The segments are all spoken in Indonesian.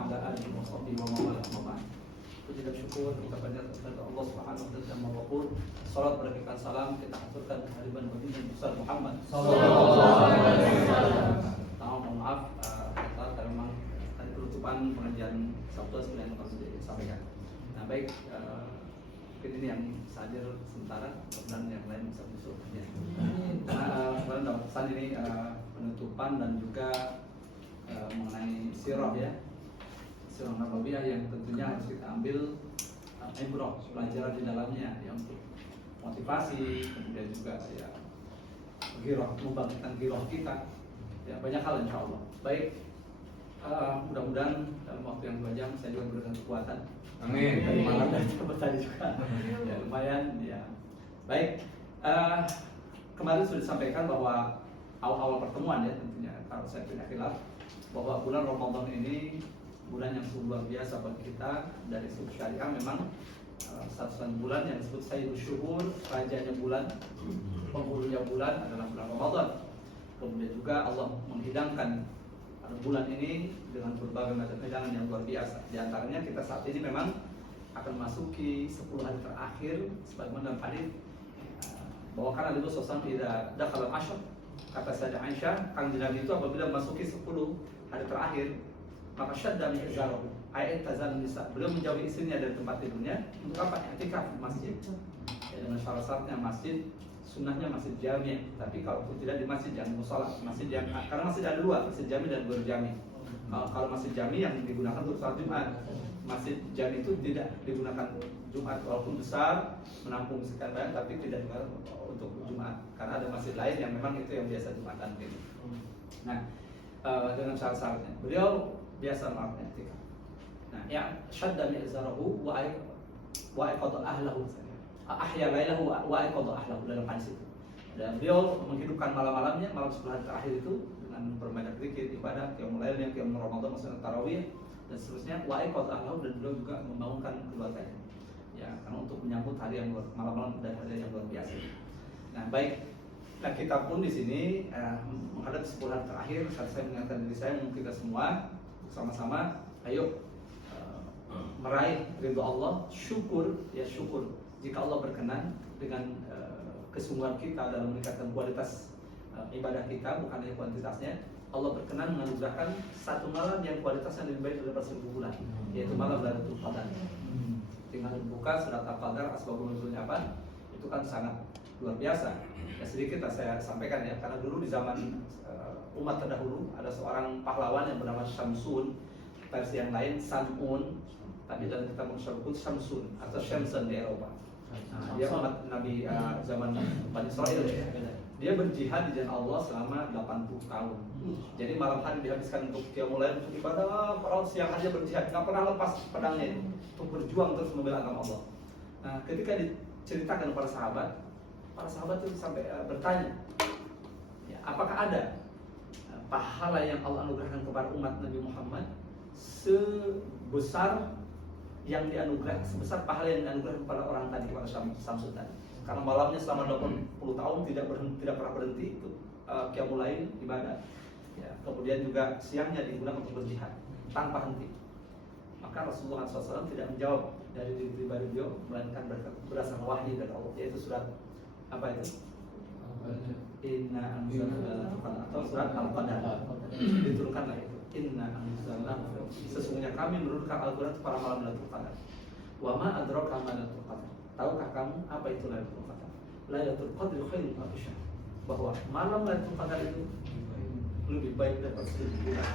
wa ala alihi wa sahbihi wa man wala. Puji dan syukur kita panjatkan kepada Allah Subhanahu wa taala yang Maha Ghafur. Salat berikan salam kita haturkan kehadiran baginda besar Muhammad sallallahu alaihi wasallam. Mohon maaf karena memang tadi penutupan pengajian Sabtu seperti yang harus disampaikan. Nah, baik, mungkin ini yang hadir sementara dan yang lain bisa besok ya. Nah, sekarang dapat pesan ini penutupan dan juga mengenai sirah ya, sirah nabawiyah yang tentunya harus kita ambil ibrah, pelajaran di dalamnya ya, untuk motivasi, kemudian juga ya girah, membangkitkan girah kita ya, banyak hal insya Allah. Baik, mudah-mudahan dalam waktu yang 2 jam saya juga memberikan kekuatan. Amin. Dari malam dan tadi juga ya, lumayan ya. Baik, kemarin sudah disampaikan bahwa awal-awal pertemuan ya, tentunya kalau saya tidak khilaf bahwa bulan Ramadan ini bulan yang luar biasa bagi kita. Dari sudut syariah memang satu bulan yang disebut Sayyidul Syuhur, rajanya bulan, penghulunya bulan adalah bulan Ramadan. Kemudian juga Allah menghidangkan bulan ini dengan berbagai macam hidangan yang luar biasa. Di antaranya kita saat ini memang akan memasuki 10 hari terakhir sebagaimana dalam hadis bahwa karena Nabi SAW tidak dakhala al-ashr, kata Sayyidah Aisyah, kang Nabi itu apabila memasuki 10 hari terakhir maka syadda min izarahu ayat tazal nisa, beliau menjauhi istrinya dari tempat tidurnya untuk apa? I'tikaf di masjid ya, dengan syarat-syaratnya masjid sunnahnya masjid jami, tapi kalau tidak di masjid jangan musala, masjid yang karena masjid ada 2, masjid jami dan ghair jami. Kalau masjid jami yang digunakan untuk salat Jumat, masjid jami itu tidak digunakan Jumat walaupun besar menampung sekian banyak, tapi tidak digunakan untuk Jumat karena ada masjid lain yang memang itu yang biasa Jumatan gitu. Nah, dengan syarat-syaratnya beliau biasa melakukan i'tikaf. Nah, ya syadda min izarahu wa aiqadha ahlahu, ahya lailahu wa aiqadha ahlahu dalam hadis itu. Dan beliau menghidupkan malam-malamnya, malam 10 hari terakhir itu dengan berbanyak zikir, ibadah, qiyamul lail, qiyamul Ramadan, maksudnya tarawih dan seterusnya, wa aiqadha ahlahu, dan beliau juga membangunkan keluarganya. Ya, karena untuk menyambut hari yang malam-malam dan hari yang luar biasa. Nah, baik. Nah, kita pun di sini menghadapi 10 hari terakhir, saat saya mengingatkan diri saya, mungkin kita semua sama-sama ayo meraih ridho Allah, syukur ya, syukur jika Allah berkenan dengan kesungguhan kita dalam meningkatkan kualitas ibadah kita, bukan hanya kuantitasnya. Allah berkenan menganugerahkan satu malam yang kualitasnya lebih baik daripada 1000 bulan, yaitu malam Lailatul Qadar. Dengan membuka surat Al-Qadar, asbabun nuzulnya apa? Itu kan sangat luar biasa. Ya, sedikit saya sampaikan ya, karena dulu di zaman umat terdahulu ada seorang pahlawan yang bernama Syamsun, versi yang lain Samun, tapi dalam kitab Musyarrukun Syamsun atau Syamsun di Eropa. Nah, dia umat Nabi zaman Bani Israel ya. Dia berjihad di jalan Allah selama 80 tahun. Jadi malam hari dihabiskan untuk qiyamul lail, untuk ibadah, kalau siang aja berjihad, nggak pernah lepas pedangnya untuk berjuang terus membela agama Allah. Nah, ketika diceritakan para sahabat itu sampai bertanya, ya, apakah ada pahala yang Allah anugerahkan kepada umat Nabi Muhammad sebesar yang dianugerah, sebesar pahala yang dianugerahkan kepada orang tadi, kepada Syamsun tadi? Karena malamnya selama 80 tahun tidak pernah berhenti itu qiyamul lail, ibadah. Ya, kemudian juga siangnya digunakan untuk berjihad tanpa henti. Maka Rasulullah SAW tidak menjawab dari diri pribadi beliau, melainkan berdasarkan wahyu dari Allah, yaitu surat apa itu? Inna anzalna atau surat Al-Qadar. Diturunkanlah itu. Inna anzalna, sesungguhnya kami menurunkan Al-Qur'an pada malam Lailatul Qadar. Wa ma adraka ma Lailatul Qadar. Tahukah kamu apa itu Lailatul Qadar? Lailatul Qadar khairun min alfi syahr. Bahwa malam Lailatul Qadar itu lebih baik daripada 1000 bulan.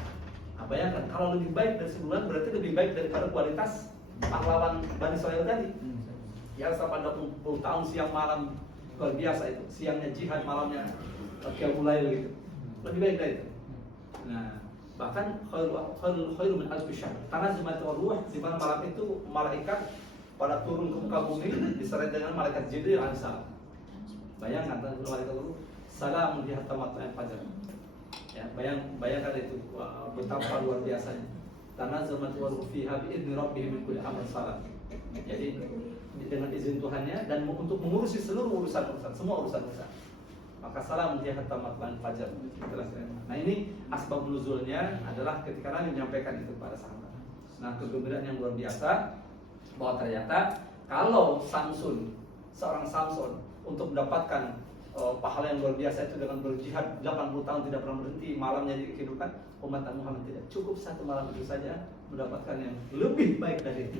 Nah, bayangkan kalau lebih baik dari 10 bulan berarti lebih baik daripada kualitas pahlawan Bani Israil tadi. Yang sampai 20 tahun siang malam luar biasa itu, siangnya jihad, malamnya qiyamul lail gitu. Lebih baik dari itu. Nah, bahkan khairu min alfi syahr. Tanazzumat ruh, di mana malam itu malaikat pada turun ke muka bumi disertai dengan malaikat Jibril alaihissalam. Bayangkan malaikat itu salamun di hatta matla'il fajar. Ya, bayangkan itu betapa luar biasanya. Tanazzumat ruh fiha bi idzni rabbihim min kulli amrin salat. Jadi dengan izin Tuhannya dan untuk mengurusi seluruh urusan, semua urusan. Maka salam dia hatta matla'il fajar. Nah, ini asbab nuzulnya adalah ketika Nabi menyampaikan itu kepada sahabat. Nah, kegembiraan yang luar biasa bahwa ternyata kalau seorang Samson untuk mendapatkan pahala yang luar biasa itu dengan berjihad 80 tahun tidak pernah berhenti, malamnya jadi kehidupan, umat Muhammad tidak cukup satu malam itu saja mendapatkan yang lebih baik dari itu.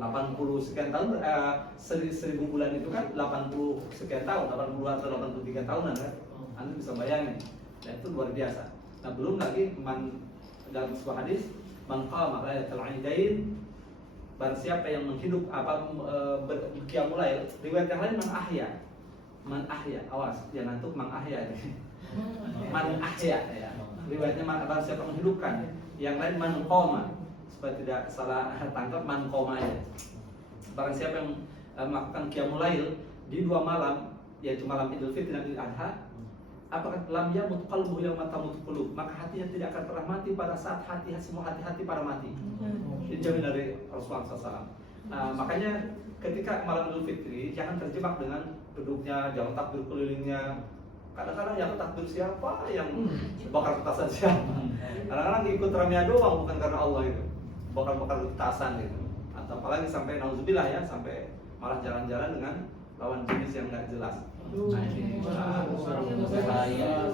80 sekian tahun, 1000 bulan itu kan 80 sekian tahun, 80 atau 83 tahunan kan. Anda bisa bayangin. Dan itu luar biasa. Nah, belum lagi dalam sebuah hadis, man qama lailatal aidain, barang siapa yang menghidup qiyamul lail, riwayat yang lain man ahya, awas jangan ngantuk, man ahya man ahya ya. Riwayatnya barang siapa menghidupkan, yang lain man qama, supaya tidak salah tangkap, man qama aja. Barang siapa yang melakukan qiyamul lail di 2 malam, yaitu malam Idul Fitri dan Idul Adha, apakah lam yamut qalbuhu yauma tamut qulub, maka hatinya tidak akan pernah mati pada saat semua hati-hati pada mati. Dijamin dari Rasulullah SAW. Makanya ketika malam Idul Fitri jangan terjebak dengan duduknya, jangan takbir kelilingnya. Kadang-kadang yang takbir siapa, yang bakar petasan siapa. Kadang-kadang ikut ramya doang, bukan karena Allah itu. Bakar-bakar petasan gitu. Atau apalagi sampai nauzubillah ya, sampai malah jalan-jalan dengan lawan jenis yang nggak jelas. Nah, ini bahaya.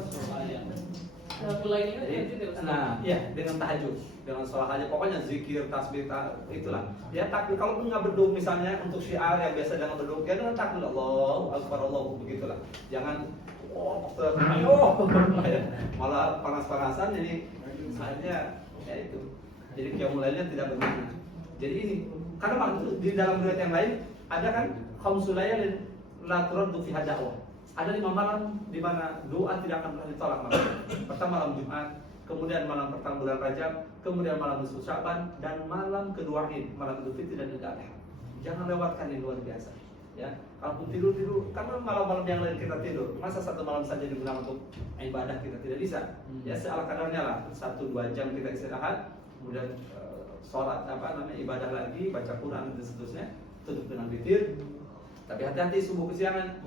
Nah, ya dengan tahajud, dengan sholat aja, pokoknya zikir, tasbih, itulah. Ya takbir kalau nggak berdua misalnya untuk syiar yang biasa jangan berdua, ya dengan takbir Allahu Akbar, Allahu begitulah. Jangan malah panas-panasan, jadi akhirnya ya itu. Jadi qiyamul lailnya tidak bermakna. Jadi ini karena waktu di dalam riwayat yang lain ada kan khamsul lailin la turaddu fiha da'wah. Ada 5 malam di mana doa tidak akan pernah ditolak malam. Pertama malam Jumat, kemudian malam pertama bulan Rajab, kemudian malam nisfu Sya'ban, dan malam kedua Id, malam Idul Fitri dan Idul Adha. Jangan lewatkan, ini luar biasa. Ya, kalaupun tidur karena malam-malam yang lain kita tidur, masa 1 malam saja digunakan untuk ibadah kita tidak bisa. Ya seala kadarnya lah, 1-2 jam kita istirahat, kemudian sholat ibadah lagi, baca Quran dan seterusnya, tutup dengan witir. Tapi hati-hati subuh kesiangan.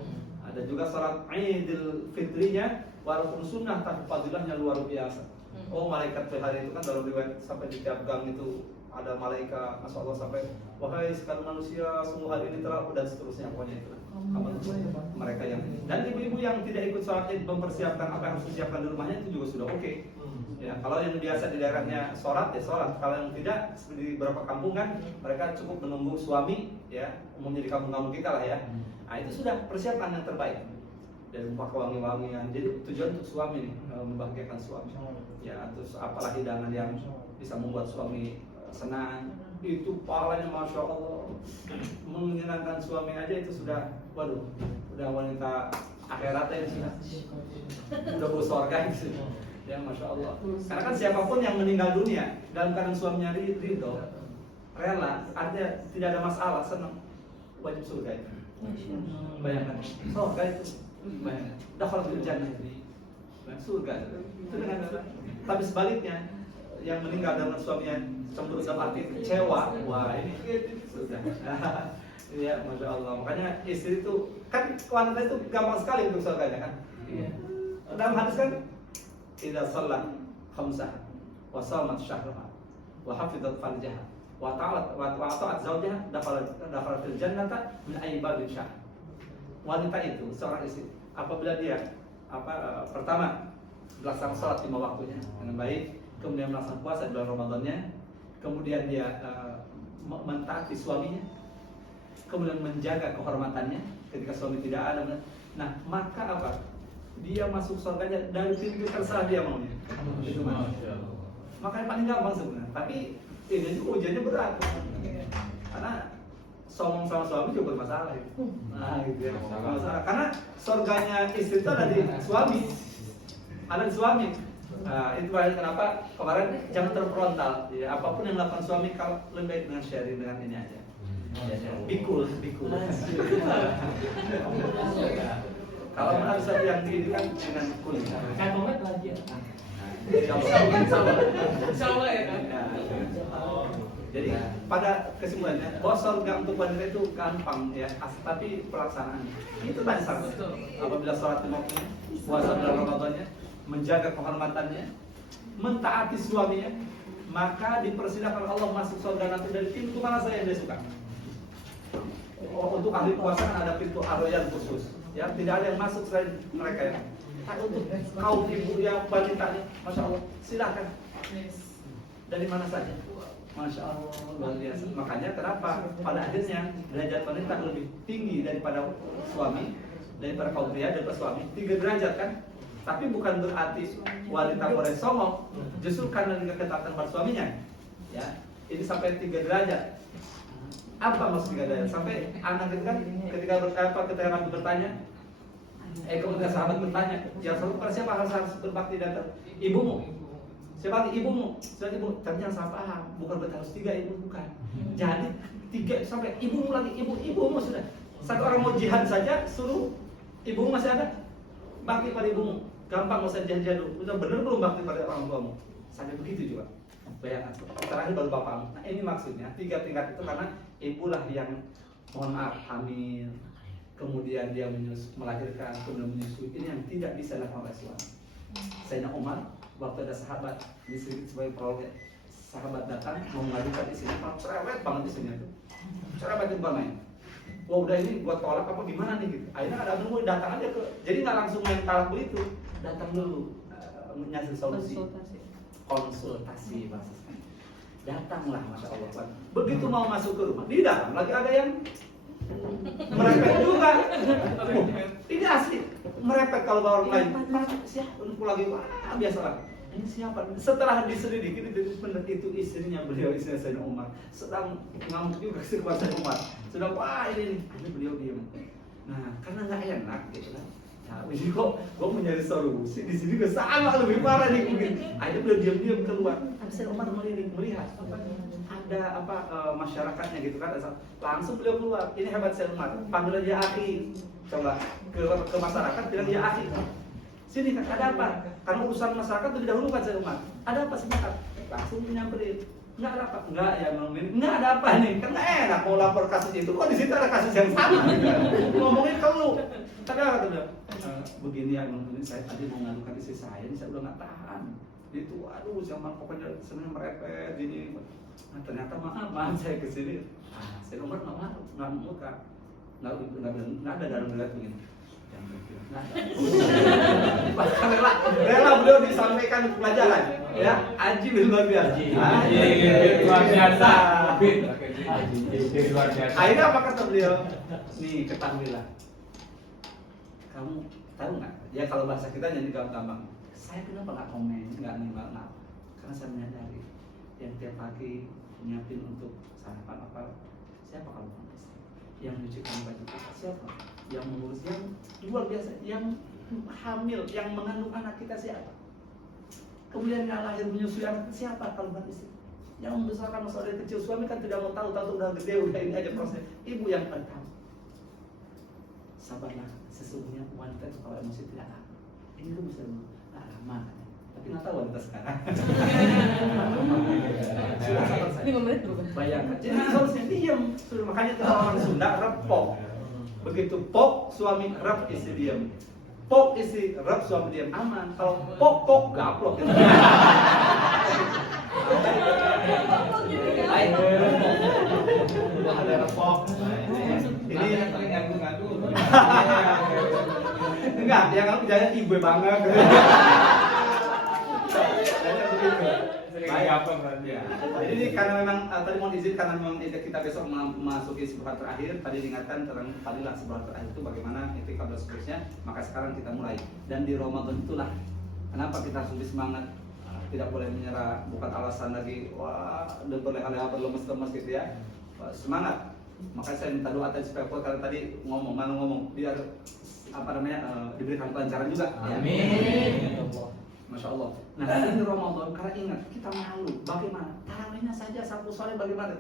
Ada juga salat Idul Fitrinya, walaupun sunnah tapi fadilahnya luar biasa. Oh, malaikat hari itu kan dalam riwayat sampai di tiap gang itu ada malaikat, masya Allah, sampai wahai sekalian manusia, semua hari ini telah, dan seterusnya, pokoknya itu. Mereka yang dan ibu-ibu yang tidak ikut sholat Id mempersiapkan apa yang harus disiapkan di rumahnya itu juga sudah oke. Ya, kalau yang biasa di daerahnya sholat ya sholat. Kalau yang tidak, di beberapa kampung kan mereka cukup menunggu suami, ya umumnya di kampung-kampung kita lah ya. Nah itu sudah persiapan yang terbaik. Dan pakai wangi-wangian. Jadi tujuan untuk suami nih, membahagiakan suami. Ya terus apalah hidangan yang bisa membuat suami senang. Itu pahalanya masya Allah, menyenangkan suami aja itu sudah, waduh, udah wanita akhiratnya itu udah bersurga itu. Ya masya Allah. Karena kan siapapun yang meninggal dunia dalam keadaan suaminya ridho, rela, artinya tidak ada masalah, senang, wajib surga itu. Bayangkan, surga itu, bayangkan, dakhal fil jannah itu, surga itu dengan. Tapi sebaliknya, yang meninggal dengan suaminya cemburu dalam arti kecewa, wah ini sudah. Ya masya Allah. Makanya istri itu kan wanita itu gampang sekali untuk surganya kan. Dalam hadis kan, idza shalat khamsah wa shamat syahraha wa hafizat farjaha wa ta'at zawjaha dakhala fil jannata min ayyi babin syaa. Wanita itu seorang istri apabila dia pertama melaksanakan salat 5 waktunya dengan baik, kemudian melaksanakan puasa di bulan Ramadannya, kemudian dia mentaati suaminya, kemudian menjaga kehormatannya ketika suami tidak ada. Nah, maka apa? Dia masuk surganya dari pintu terserah dia maunya. Itu makanya paling gampang sebenarnya. Tapi ini juga ujiannya berat. Karena sombong sama suami juga bermasalah itu. Nah, gitu ya. Masalah. Karena surganya istri itu ada di suami. Ada di suami. Nah, itu kenapa kemarin jangan terfrontal. Ya, apapun yang dilakukan suami, kalau lebih baik dengan sharing dengan ini aja. Bikul. Kalau harus ada yang didikan dengan kulit. Kantongnya lagi ya. Insya Allah ya kan. Jadi pada kesimpulannya bahwa surga untuk wanita itu gampang ya, tapi pelaksanaan itu tadi syarat. Apabila sholat 5 waktunya, puasa bulan Ramadannya, menjaga kehormatannya, mentaati suaminya, maka dipersilakan Allah masuk surga nanti dari pintu mana saja yang dia suka. Untuk ahli puasa kan ada pintu ar-rayyan khusus, ya tidak ada yang masuk selain mereka ya. Tapi untuk kaum ibu yang wanita, masya Allah, silakan dari mana saja. Masya Allah, luar biasa. Makanya kenapa pada akhirnya derajat wanita lebih tinggi daripada suami, daripada kaum pria daripada suami, 3 derajat kan? Tapi bukan berarti wanita boleh sombong, justru karena juga ketaatan pada suaminya. Ya, ini sampai 3 derajat. Apa maksud 3 derajat? Sampai anak itu kan ketika Nabi bertanya, kemudian sahabat bertanya, ya Rasulullah, siapa harus berbakti dan ibumu? Siapa ibumu? Siapa ibu? Tapi jangan salah paham, bukan berarti harus 3 ibu, bukan. Jadi 3 sampai ibumu lagi, ibumu sudah. Satu orang mau jihad saja suruh ibumu masih ada, bakti pada ibumu. Gampang, nggak usah jihad dulu. Udah bener belum bakti pada orang tuamu? Sampai begitu juga. Bayangkan. Terakhir baru bapakmu. Nah ini maksudnya 3 tingkat itu karena ibulah yang mohon maaf hamil, kemudian dia melahirkan, kemudian menyusui. Ini yang tidak bisa dilakukan oleh suami. Sayyidina Umar, waktu ada sahabat di sini sebagai perawi, sahabat datang mau mengadukan istrinya, cerewet banget istrinya tuh, cerewet itu bukan main. Wah udah ini buat tolak apa gimana nih gitu. Akhirnya ada nunggu datang aja ke, jadi nggak langsung main talak begitu, datang dulu menyasar solusi, konsultasi maksudnya. Datanglah, masya Allah. Begitu mau masuk ke rumah, di dalam lagi ada yang merepet juga. Ini asli merepet kalau orang lain. Siapa lagi? Wah biasa lah. Ini siapa? Setelah diselidiki benar itu istrinya beliau, istrinya Sayyidina Umar. Sedang ngamuk juga si Sayyidina Umar. Sedang wah ini beliau diam. Nah karena nggak enak gitu kan. Nah, ini kok mencari solusi di sini juga sama lebih parah nih mungkin. Akhirnya beliau diam-diam keluar. Sayyidina Umar melihat ada masyarakatnya gitu kan, langsung beliau keluar. Ini hebat Sayyidina Umar, panggil dia akhi. Coba ke masyarakat bilang dia akhi. Sini kan ada apa? Karena urusan masyarakat lebih dahulu kan Sayyidina Umar. Ada apa sebentar? Langsung menyamperin. Enggak ada apa? Enggak ya Bang Min. Enggak ada apa nih? Kan enggak enak mau lapor kasus itu. Kok di situ ada kasus yang sama? Ngomongin kamu. Tapi apa tuh? Begini ya Bang Min, saya tadi mau ngadukan istri saya udah enggak tahan. Itu aduh zaman pokoknya sebenarnya merepet gini. Nah, ternyata maaf saya kesini. Saya nomor nggak muka, nggak ada dalam berat begini. Bahkan rela beliau disampaikan pelajaran, ya aji luar biasa. Luar biasa. Akhirnya apa kata beliau? Nih ketahuilah, kamu tahu nggak? Ya kalau bahasa kita jadi gampang. Saya kenapa nggak komen, nggak nimbal nggak? Karena saya menyadari yang tiap pagi nyiapin untuk sarapan apa? Siapa kalau bukan istri? Yang mencucikan baju kita siapa? Yang mengurus, yang luar biasa, yang hamil, yang mengandung anak kita siapa? Kemudian yang lahir menyusui anak siapa kalau bukan istri? Yang membesarkan masa dari kecil, suami kan tidak mau tahu udah gede, udah ini aja proses. Ibu yang paling tahu. Sabarlah, sesungguhnya wanita itu kalau emosi tidak lama. Ini lu bisa lama, tapi nggak tahu wanita sekarang. 5 menit berubah. Bayangkan, jadi harusnya diam. Makanya kalau orang Sunda repok. Begitu pok suami rep istri diam. Pok istri rep suami diam, aman. Kalau pok gaplok. Ada repok. Ini ngadu-ngadu. enggak, yang aku jangan ibu banget. Baik apa berarti ya? Jadi ini karena memang tadi mohon izin karena memang kita besok memasuki sebuah terakhir. Tadi diingatkan tadilah sebuah terakhir itu bagaimana etika dan seterusnya. Maka sekarang kita mulai. Dan di Ramadan itulah kenapa kita harus lebih semangat. Tidak boleh menyerah. Bukan alasan lagi wah berleha-leha berlemes-lemes gitu ya. Semangat. Makanya saya minta doa tadi supaya kuat karena tadi ngomong biar diberikan kelancaran juga. Amin. Masya Allah. Nah ini Ramadan karena ingat kita malu. Bagaimana? Tarawihnya saja satu sore bagaimana?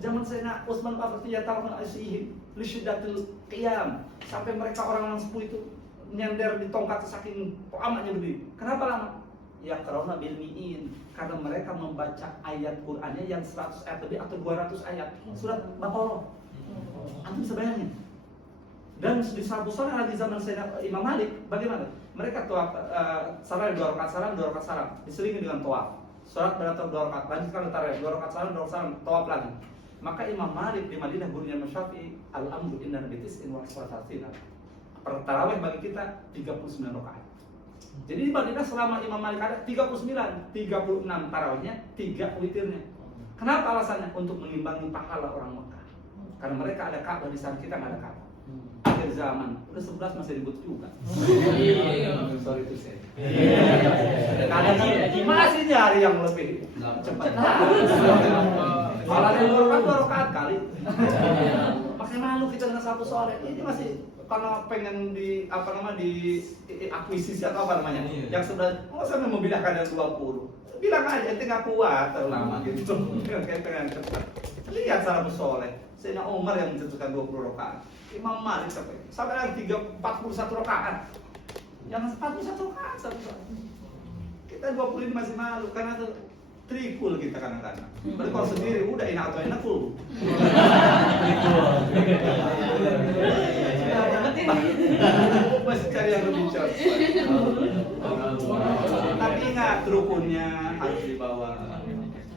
Zaman saya Utsman Affan ya tarawih asihim li syiddatil qiyam sampai mereka orang 10 itu nyender di tongkat saking lamanya berdiri. Kenapa lama? Ya karena bil mi'in karena mereka membaca ayat Qur'annya yang 100 ayat lebih atau 200 ayat surat Baqarah. Antum bisa bayangin. Dan di satu sore di zaman Imam Malik bagaimana? Mereka tawaf salam 2 rakaat salam diselingi dengan tawaf. sholat beratur 2 rakaat, lanjutkan tarawih 2 rakaat salam, tawaf lagi. Maka Imam Malik di Madinah gurunya Imam Syafi'i, al-amru inna bitis'in wa salasatin. Tarawih bagi kita 39 rakaat. Jadi di Madinah selama Imam Malik ada 39, 36 tarawihnya, 3 witirnya. Kenapa alasannya? Untuk mengimbangi pahala orang Mekah. Karena mereka ada Ka'bah di sana, kita nggak ada Ka'bah. Akhir zaman, udah 11 masih ribut juga. Sorry itu saya. Masih nyari yang lebih cepat. Kalau ada 2 rakaat kali. Pakai malu kita dengan satu sore. Ini masih karena pengen di akuisisi atau apa namanya. Yang sudah saya mau bilangkan yang 20. Bilang aja ente nggak kuat terlalu lama gitu. Kayak pengen cepat. Lihat salah soleh. Sayyidina Umar yang menentukan 20 rakaat. Imam Malik sampai lagi 41 rakaat. Yang 41 rakaat satu. Kita 20 ini masih malu karena itu tripul kita kadang-kadang. Berarti kalau sendiri udah enak atau enak full. Masih cari yang lebih cepat. Tapi ingat rukunnya harus dibawa.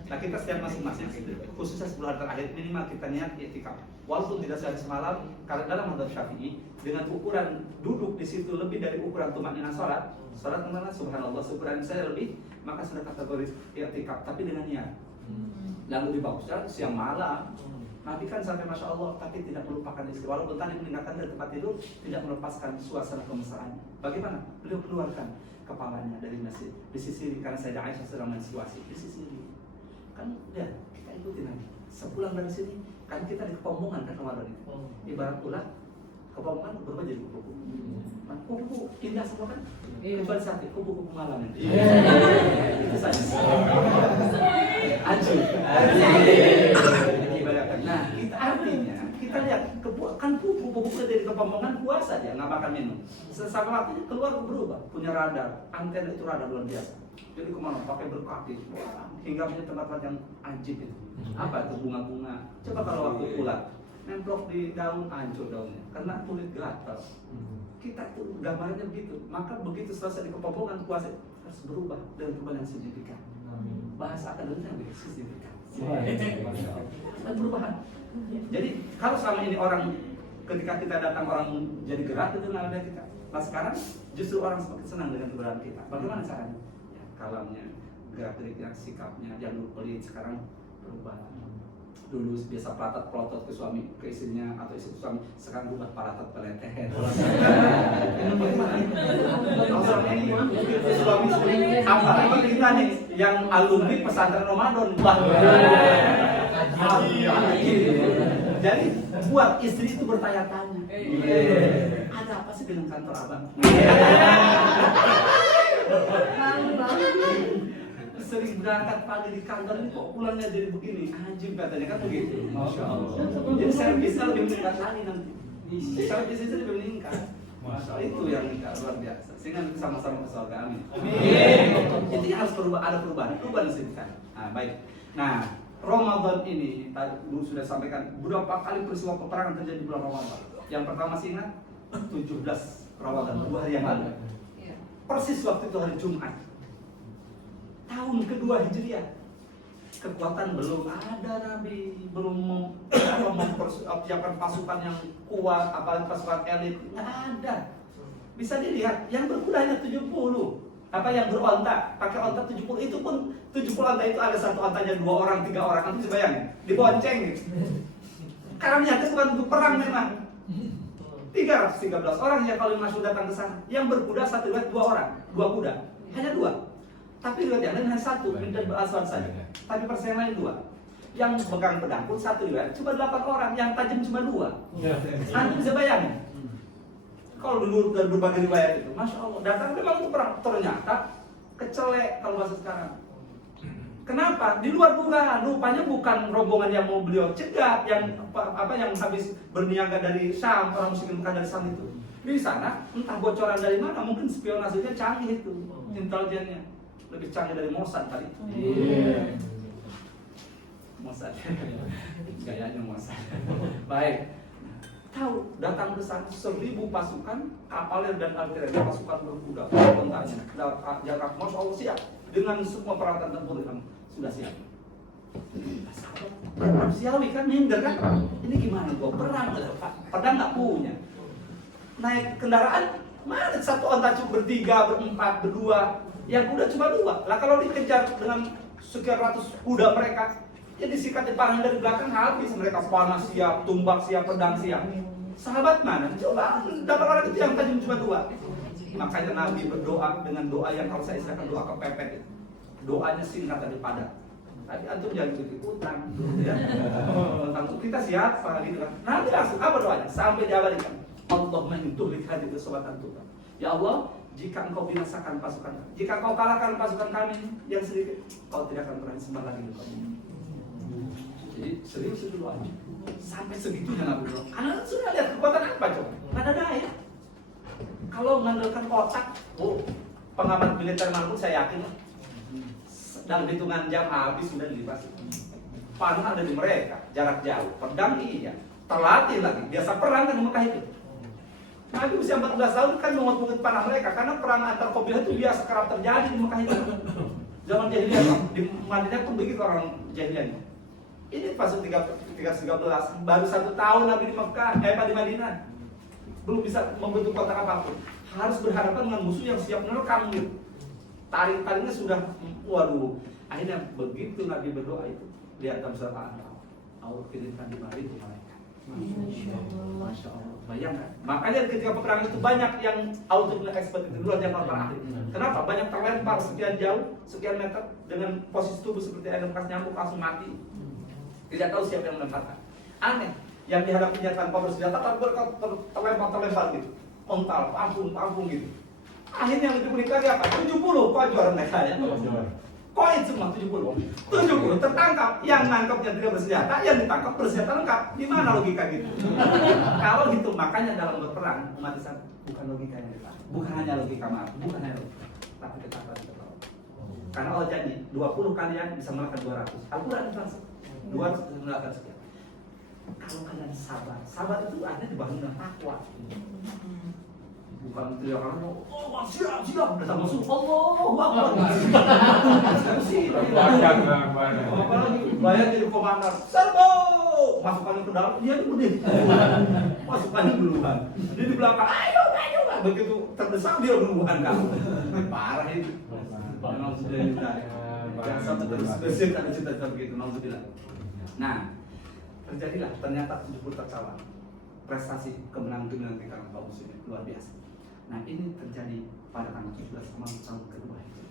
Nah kita setiap masing-masing khususnya 10 hari terakhir minimal kita niat i'tikaf. Walaupun tidak sehari semalam, karena dalam mazhab Syafi'i dengan ukuran duduk di situ lebih dari ukuran tumakninah salat kemana subhanallah ukuran saya lebih, maka sudah kategori i'tikaf tapi dengan niat. Lalu dibaguskan siang malam. Nabi kan sampai Masya Allah tapi tidak melupakan istri. Walaupun tadi meninggalkan dari tempat tidur, tidak melepaskan suasana kemesraan. Bagaimana? Beliau keluarkan kepalanya dari masjid, disisiri karena Sayyidah Aisyah sedang menstruasi, disisiri. Kan ya kita ikutin lagi. Sepulang dari sini kan kita di Kepombongan kan kemarin itu. Ibarat ulat Kepombongan berubah jadi kupu-kupu. Nah, kupu-kupu indah semua kan? Kecuali satu kupu-kupu malam itu. Itu saja. Acuh. Nah, kita artinya kita lihat kan kupu-kupu dari Kepombongan puasa dia nggak makan minum. Sesama waktunya keluar berubah, punya radar, antena itu radar luar biasa. Jadi kemana pakai berkaki, hingga punya tempat yang anjing itu. Apa itu bunga-bunga? Coba kalau waktu pulang, nemplok di daun hancur daunnya, karena kulit gatal. Kita itu gambarnya begitu. Maka begitu selesai di Kepombongan puasa harus berubah dengan perubahan yang signifikan. Bahasa akademiknya lebih signifikan. Perubahan. Jadi kalau selama ini orang ketika kita datang orang jadi gerak itu nggak ada kita. Nah sekarang justru orang semakin senang dengan keberadaan kita. Bagaimana caranya? Ya, kalamnya, gerak-geriknya, sikapnya, jangan pelit sekarang berubah. Dulu biasa pelatat pelotot ke suami, ke istrinya atau istri ke suami, sekarang berubah pelatat peletet. Bagaimana? Kalau ini suami istri, apalagi kita nih yang alumni pesantren Ramadan, jadi buat istri itu bertanya-tanya, ada apa sih dengan kantor abang? Sering berangkat pagi di kantor ini kok pulangnya jadi begini, anjing katanya kan begitu. Masya Allah. Jadi servisnya lebih meningkat lagi nanti. Servis itu lebih meningkat. Masya Allah. Itu yang luar biasa. Sehingga sama-sama ke surga. Amin. Jadi harus ada perubahan signifikan. Nah, baik. Nah, Ramadan ini tadi dulu sudah sampaikan beberapa kali peristiwa peperangan terjadi di bulan Ramadan. Yang pertama sih ingat 17 Ramadan 2 hari yang lalu. Persis waktu itu hari Jumat. Tahun kedua Hijriah. Kekuatan belum ada, Nabi belum mempersiapkan pasukan yang kuat, apalagi pasukan elit, nggak ada. Bisa dilihat yang berkuda hanya 70. Apa yang beronta, pakai onta 70, itu pun 70 onta itu ada satu ontanya 2 orang, 3 orang, nanti bisa bayangin, dibonceng gitu. Karena niatnya bukan untuk perang memang. 313 orang ya kalau masuk datang ke sana. Yang berkuda satu riwayat 2 orang, 2 kuda, hanya 2. Tapi riwayat yang lain hanya 1, dan berasal saja. Tapi persen lain 2. Yang pegang pedang pun 1 riwayat cuma 8 orang, yang tajam cuma 2. Nanti bisa bayangin. Kalau dulu dari berbagai riwayat itu, Masya Allah, datang memang untuk perang. Ternyata kecelek kalau bahasa sekarang. Kenapa? Di luar dugaan, rupanya bukan rombongan yang mau beliau cegat, yang habis berniaga dari Syam, orang muslim bukan dari Syam itu. Di sana, entah bocoran dari mana, mungkin spionasenya canggih itu, intelijennya lebih canggih dari Mossad tadi. Mossad, gayanya Mossad. Baik. Tahu datang ke sana 1000 pasukan kapaler dan artileri, pasukan berkuda, tentanya jarak Masya Allah siap dengan semua peralatan tempur yang sudah siap. Manusiawi kan, minder kan? Ini gimana gua perang, pedang nggak punya. Naik kendaraan, mana satu onta cuma bertiga, berempat, berdua. Yang kuda cuma dua. Lah kalau dikejar dengan sekian ratus kuda mereka, ya disikat dipanahin dari belakang, habis mereka panah siap, tumbak siap, pedang siap. Sahabat mana? Coba dapat orang itu yang tajam cuma dua. Makanya Nabi berdoa dengan doa yang kalau saya istilahkan doa kepepet. Doanya singkat tadi padat. Tapi antum jangan ikut utang, ya. Tentang kita siapa gitu kan? Nabi langsung apa doanya? Sampai diabadikan. Allahumma intuhlik hadhihi sobat antum. Ya Allah, jika engkau binasakan pasukan, jika engkau kalahkan pasukan kami yang sedikit, kau tidak akan pernah sembah lagi di kamu. Jadi serius itu doanya. Sampai segitunya Nabi bilang. Karena sudah lihat kekuatan apa coba? Nggak ada daya. Kalau mengandalkan otak, pengamat militer manapun saya yakin dalam hitungan jam habis sudah dilibas. Panah ada di mereka, jarak jauh, pedang iya, terlatih lagi, biasa perang kan di Mekah itu. Nabi usia 14 tahun kan mengut-ngut panah mereka karena perang antar kabilah itu biasa kerap terjadi di Mekah itu. Zaman jahiliyah di Madinah pun begitu orang jahiliyah. Ini pas 13 baru 1 tahun Nabi di Mekah, di Madinah. Belum bisa membentuk kotak apapun. Harus berhadapan dengan musuh yang siap menerkam gitu. Taring-taringnya sudah, waduh. Akhirnya begitu Nabi berdoa itu, lihat dalam surat Al-Anfal, Allah kirimkan di mari itu mereka. Masya Allah. Bayangkan. Makanya ketika peperangan itu banyak yang auto expert itu dulu yang terakhir. Kenapa? Banyak terlempar sekian jauh, sekian meter dengan posisi tubuh seperti ada bekas nyamuk langsung mati. Tidak tahu siapa yang melemparkan. Aneh. Yang dihadapinya tanpa bersenjata, terlempar gitu, ontal, pampung gitu. Akhirnya yang lebih unik lagi apa? 70 kok juara mereka ya. Koin semua 70 tertangkap. Yang nangkapnya tidak bersenjata, yang ditangkap bersenjata lengkap. Di mana logika gitu? Kalau gitu makanya dalam berperang umat Islam bukan logika yang kita, bukan hanya logika maaf, bukan hanya logika, tapi ketakwaan kita. Karena Allah janji 20 kalian bisa mengalahkan 200. Al-Quran itu langsung 200 bisa mengalahkan sekian. Kalau kalian sabar, sabar itu akhirnya dibangun dengan takwa. Bukan teriak orang, oh siap, datang musuh, Allahu Akbar. Apalagi bayar jadi komandan, serbu, masukannya ke dalam, dia itu berdiri, masukannya duluan. Dia di belakang, ayo, begitu terdesak dia duluan kamu. Parah itu. Memang sudah ditarik. Yang satu terus ada cita-cita begitu, nauzubillah. Nah, terjadilah ternyata 70 tercapai prestasi kemenangan di kalangan kaum muslimin luar biasa. Nah ini terjadi pada tanggal 17 Ramadan tahun kedua itu.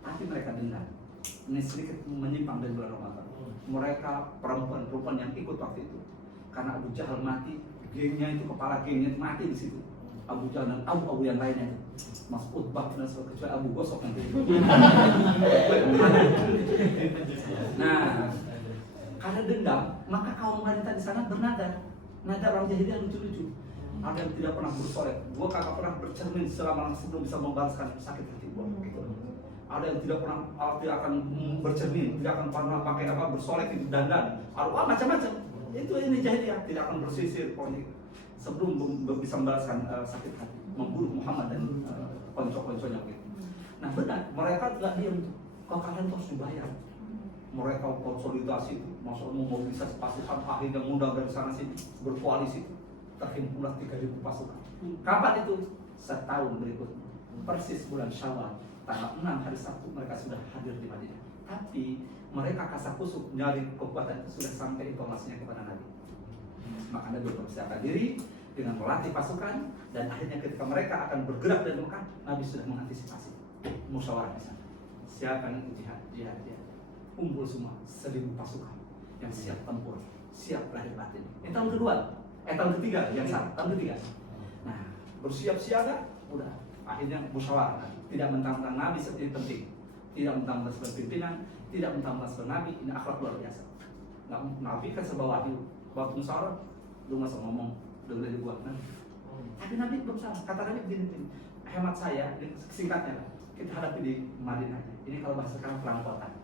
Tapi mereka dendam. Ini sedikit menyimpang dari bulan Ramadan. Mereka perempuan yang ikut waktu itu karena Abu Jahal mati, gengnya itu kepala gengnya itu mati di situ. Abu Jahal dan Abu yang lainnya itu. Mas Utbah dan sebagainya kecuali Abu Gosok yang itu. Nah, karena dendam, maka kaum wanita di sana bernada. Nada orang jahiliyah lucu-lucu. Ada yang tidak pernah bersolek. Gua kagak pernah bercermin selama sebelum bisa membalaskan sakit hati gua. Gitu. Ada yang tidak akan bercermin, tidak akan pernah pakai bersolek itu dandan. Macam-macam. Itu ini jahiliyah, tidak akan bersisir pokoknya. Sebelum bisa membalaskan sakit hati, membunuh Muhammad dan konco-konconya gitu. Nah benar, mereka tidak diam. Kalau kalian harus dibayar. Mereka konsolidasi itu, maksudnya memobilisasi pasukan akhirnya mudah dari sana sini berkoalisi, terhimpunlah 3.000 pasukan. Kapan itu? Setahun berikutnya, persis bulan Syawal, tanggal 6 hari Sabtu mereka sudah hadir di Madinah. Tapi mereka kasakusuk nyari kekuatan itu sudah sampai informasinya kepada Nabi. Maka Nabi mempersiapkan diri dengan melatih pasukan dan akhirnya ketika mereka akan bergerak dari Mekah, Nabi sudah mengantisipasi musyawarah di sana. Siapa yang jihad? Kumpul semua 1.000 pasukan yang siap tempur, siap lahir batin. Ini tahun kedua, tahun ketiga yang salah, tahun ketiga. Nah, bersiap siaga, udah akhirnya musyawarah. Tidak mentang-mentang Nabi seperti penting, tidak mentang-mentang sebagai pimpinan, tidak mentang-mentang sebagai Nabi. Ini akhlak luar biasa. Nabi kan serba wahyu. Waktu musyawarah, lu masa ngomong udah dibuat Nabi. Tapi Nabi belum salah. Kata Nabi begini, hemat saya, singkatnya kita hadapi di Madinah. Ini kalau bahasa sekarang perang kota.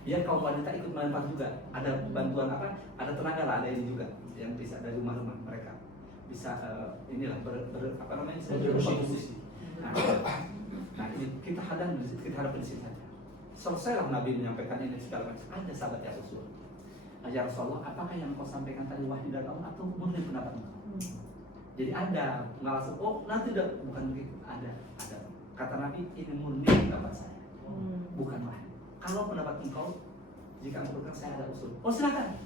Biar kaum wanita ikut melempar juga. Ada bantuan ada tenaga lah, ada ini juga yang bisa dari rumah-rumah mereka bisa berkontribusi. Nah, Nah ini kita hadapi di sini saja. Selesailah Nabi menyampaikan ini segala macam. Ada sahabat ya Rasul. Ya Rasulullah, apakah yang kau sampaikan tadi wahyu dari Allah atau murni pendapat engkau? Jadi ada, nggak langsung, oh nanti bukan begitu. Ada. Kata Nabi, ini murni pendapat saya, bukan wahyu. Kalau pendapat engkau, jika engkau berkata saya ada usul, oh silakan.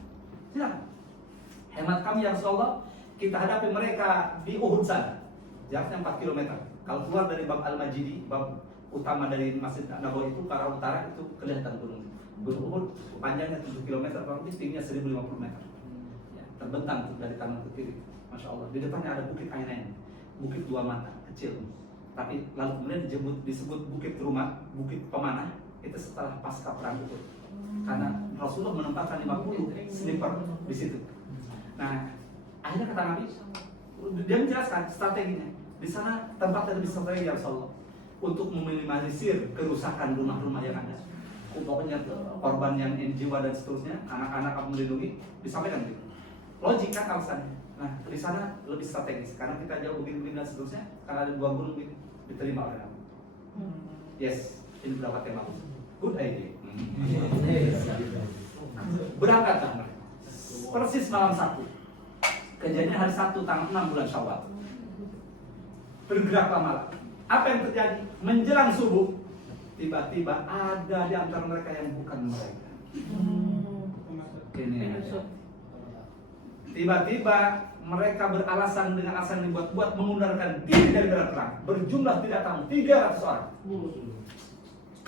Hemat kami ya Rasulullah, kita hadapi mereka di Uhud sana, jaraknya 4 km. Kalau keluar dari bab Al-Majidi, bab utama dari Masjid Nabawi itu ke arah utara itu kelihatan gunung. Gunung Uhud panjangnya 7 km, kurang lebih tingginya 1050 meter. Ya, terbentang dari kanan ke kiri. Masya Allah. Di depannya ada bukit Ainain, bukit dua mata kecil. Tapi lalu kemudian disebut bukit rumah, bukit pemanah. Itu setelah pasca perang Uhud. Karena Rasulullah menempatkan 50 sniper di situ. Nah, akhirnya kata Nabi, dia menjelaskan strateginya. Di sana tempat yang lebih strategi ya Rasulullah untuk meminimalisir kerusakan rumah-rumah yang ada. Pokoknya korban yang jiwa dan seterusnya, anak-anak akan melindungi, disampaikan gitu. Logik kan alasannya. Nah, di sana lebih strategis karena kita jauh begini-begini dan seterusnya, karena ada 2 gunung gitu, diterima oleh Nabi. Yes, ini pendapat yang bagus. Good idea. Berangkatlah mereka. Persis malam Sabtu. Kejadian hari Sabtu tanggal 6 bulan Syawal. Bergeraklah malam. Apa yang terjadi? Menjelang subuh, tiba-tiba ada di antara mereka yang bukan mereka. Ini tiba-tiba mereka beralasan dengan alasan dibuat-buat mengundurkan diri dari medan perang. Berjumlah tidak tahu 300 orang.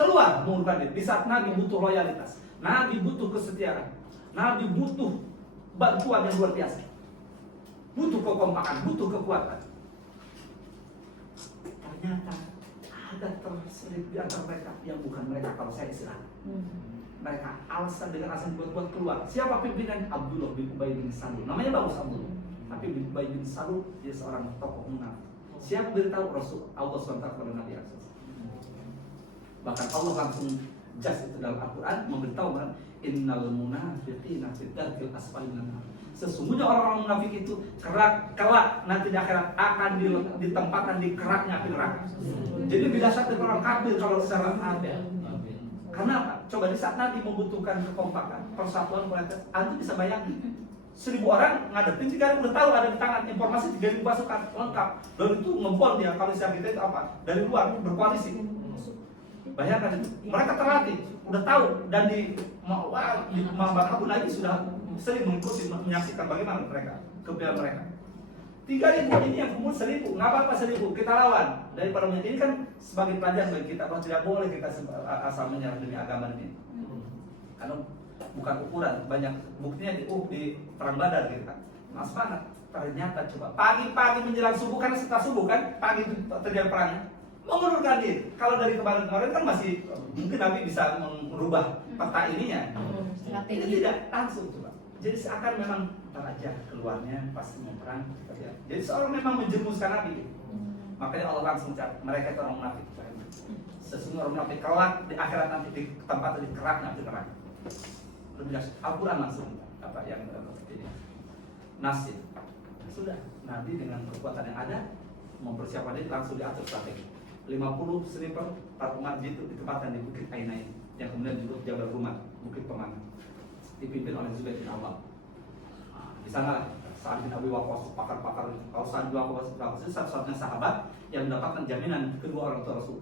Keluar mengundurkan diri. Di saat Nabi butuh loyalitas, Nabi butuh kesetiaan, Nabi butuh bantuan yang luar biasa, butuh kekompakan, butuh kekuatan. Ternyata ada terselip di antara mereka yang bukan mereka kalau saya istilah. Mereka alasan dengan alasan buat keluar. Siapa pimpinan? Abdullah bin Ubay bin Salul. Namanya bagus Abdullah. Tapi bin Ubay bin Salul dia seorang tokoh munafik. Siapa beritahu Rasul Allah SWT kepada Nabi Rasul. Bahkan Allah langsung jas itu dalam Al-Quran memberitahu kan, innal munafiqina fi darkil asfali minan nar. Sesungguhnya orang-orang munafik itu kelak nanti di akhirat akan ditempatkan di keraknya api neraka. Jadi beda satu orang kafir kalau secara ada. Karena apa? Coba di saat Nabi membutuhkan kekompakan, persatuan, kualitas, Anda bisa bayangin 1000 orang ngadepin 3.000 udah tahu ada di tangan informasi 3.000 pasukan lengkap. Dan itu ngebom dia kalau istilah kita itu apa? Dari luar berkoalisi. Bayangkan itu, mereka terlatih, udah tahu dan di Ma'bad lagi sudah sering mengikuti menyaksikan bagaimana mereka kebiasaan mereka. 3.000 ini yang kumpul 1.000, nggak apa-apa 1.000 kita lawan. Daripada ini kan sebagai pelajaran bagi kita bahwa tidak boleh kita asal menyerah demi agama ini. Karena bukan ukuran, banyak buktinya di perang Badar gitu kan. Mas Panat ternyata coba pagi-pagi menjelang subuh, karena setelah subuh kan pagi itu terjadi perangnya. Mengundurkan diri. Kalau dari kemarin-kemarin kan masih mungkin Nabi bisa merubah peta ininya. Ini tidak langsung coba. Jadi seakan memang ntar aja keluarnya pasti mau perang. Jadi seorang memang menjerumuskan Nabi. Makanya Allah langsung cat mereka itu orang munafik. Sesungguhnya orang munafik kelak di akhirat nanti di tempat di keraknya api neraka. Lebih jelas Al-Quran langsung apa yang ini nasib. Sudah Nabi dengan kekuatan yang ada mempersiapkan diri langsung diatur strategi. 50 sniper para umat itu ditempatkan di bukit Ainain yang kemudian disebut Jabal Rumah, bukit pemanah, dipimpin oleh Zubair bin Awam. Di sana Sa'ad bin Abi Waqqas, pakar-pakar. Kalau Sa'ad bin Abi Waqqas itu satu-satunya sahabat yang mendapatkan jaminan kedua orang tua Rasul.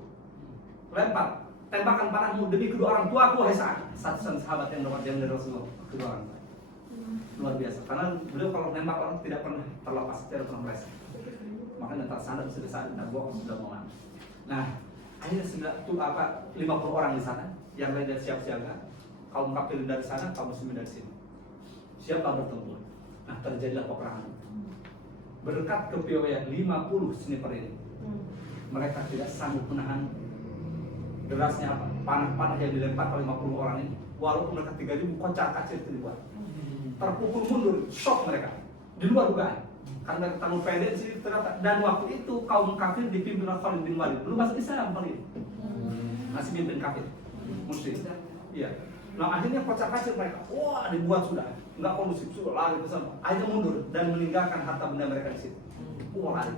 Lempar, tembakan panahmu demi kedua orang tua aku, hai Sa'ad. Satu-satunya sahabat yang dapat jaminan dari Rasulullah kedua orang tua. Luar biasa, karena beliau kalau nembak orang tidak pernah terlepas, tidak pernah meleset. Makanya tak sadar sudah Sa'ad bin Abi Waqqas sudah mau mati. Nah, akhirnya 50 orang di sana, yang lain siap siaga, kaum kafir dari sana, kaum muslimin dari sini. Siapa bertempur? Nah, terjadilah peperangan. Berkat kepiawaian 50 sniper ini, mereka tidak sanggup menahan derasnya apa? Panah-panah yang dilempar oleh 50 orang ini. Walaupun mereka 3.000 kocar-kacir dibuat, terpukul mundur, shock mereka di luar dugaan. Karena terlalu pendek sih ternyata. Dan waktu itu kaum kafir dipimpin oleh Khalid bin Walid. Belum masuk Islam Khalid. Masih pimpin kafir. Musyrik. Iya. Nah akhirnya kocak-kacir mereka. Wah dibuat sudah. Enggak kondusif, sudah lari ke sana. Akhirnya mundur dan meninggalkan harta benda mereka di situ. Wah lari.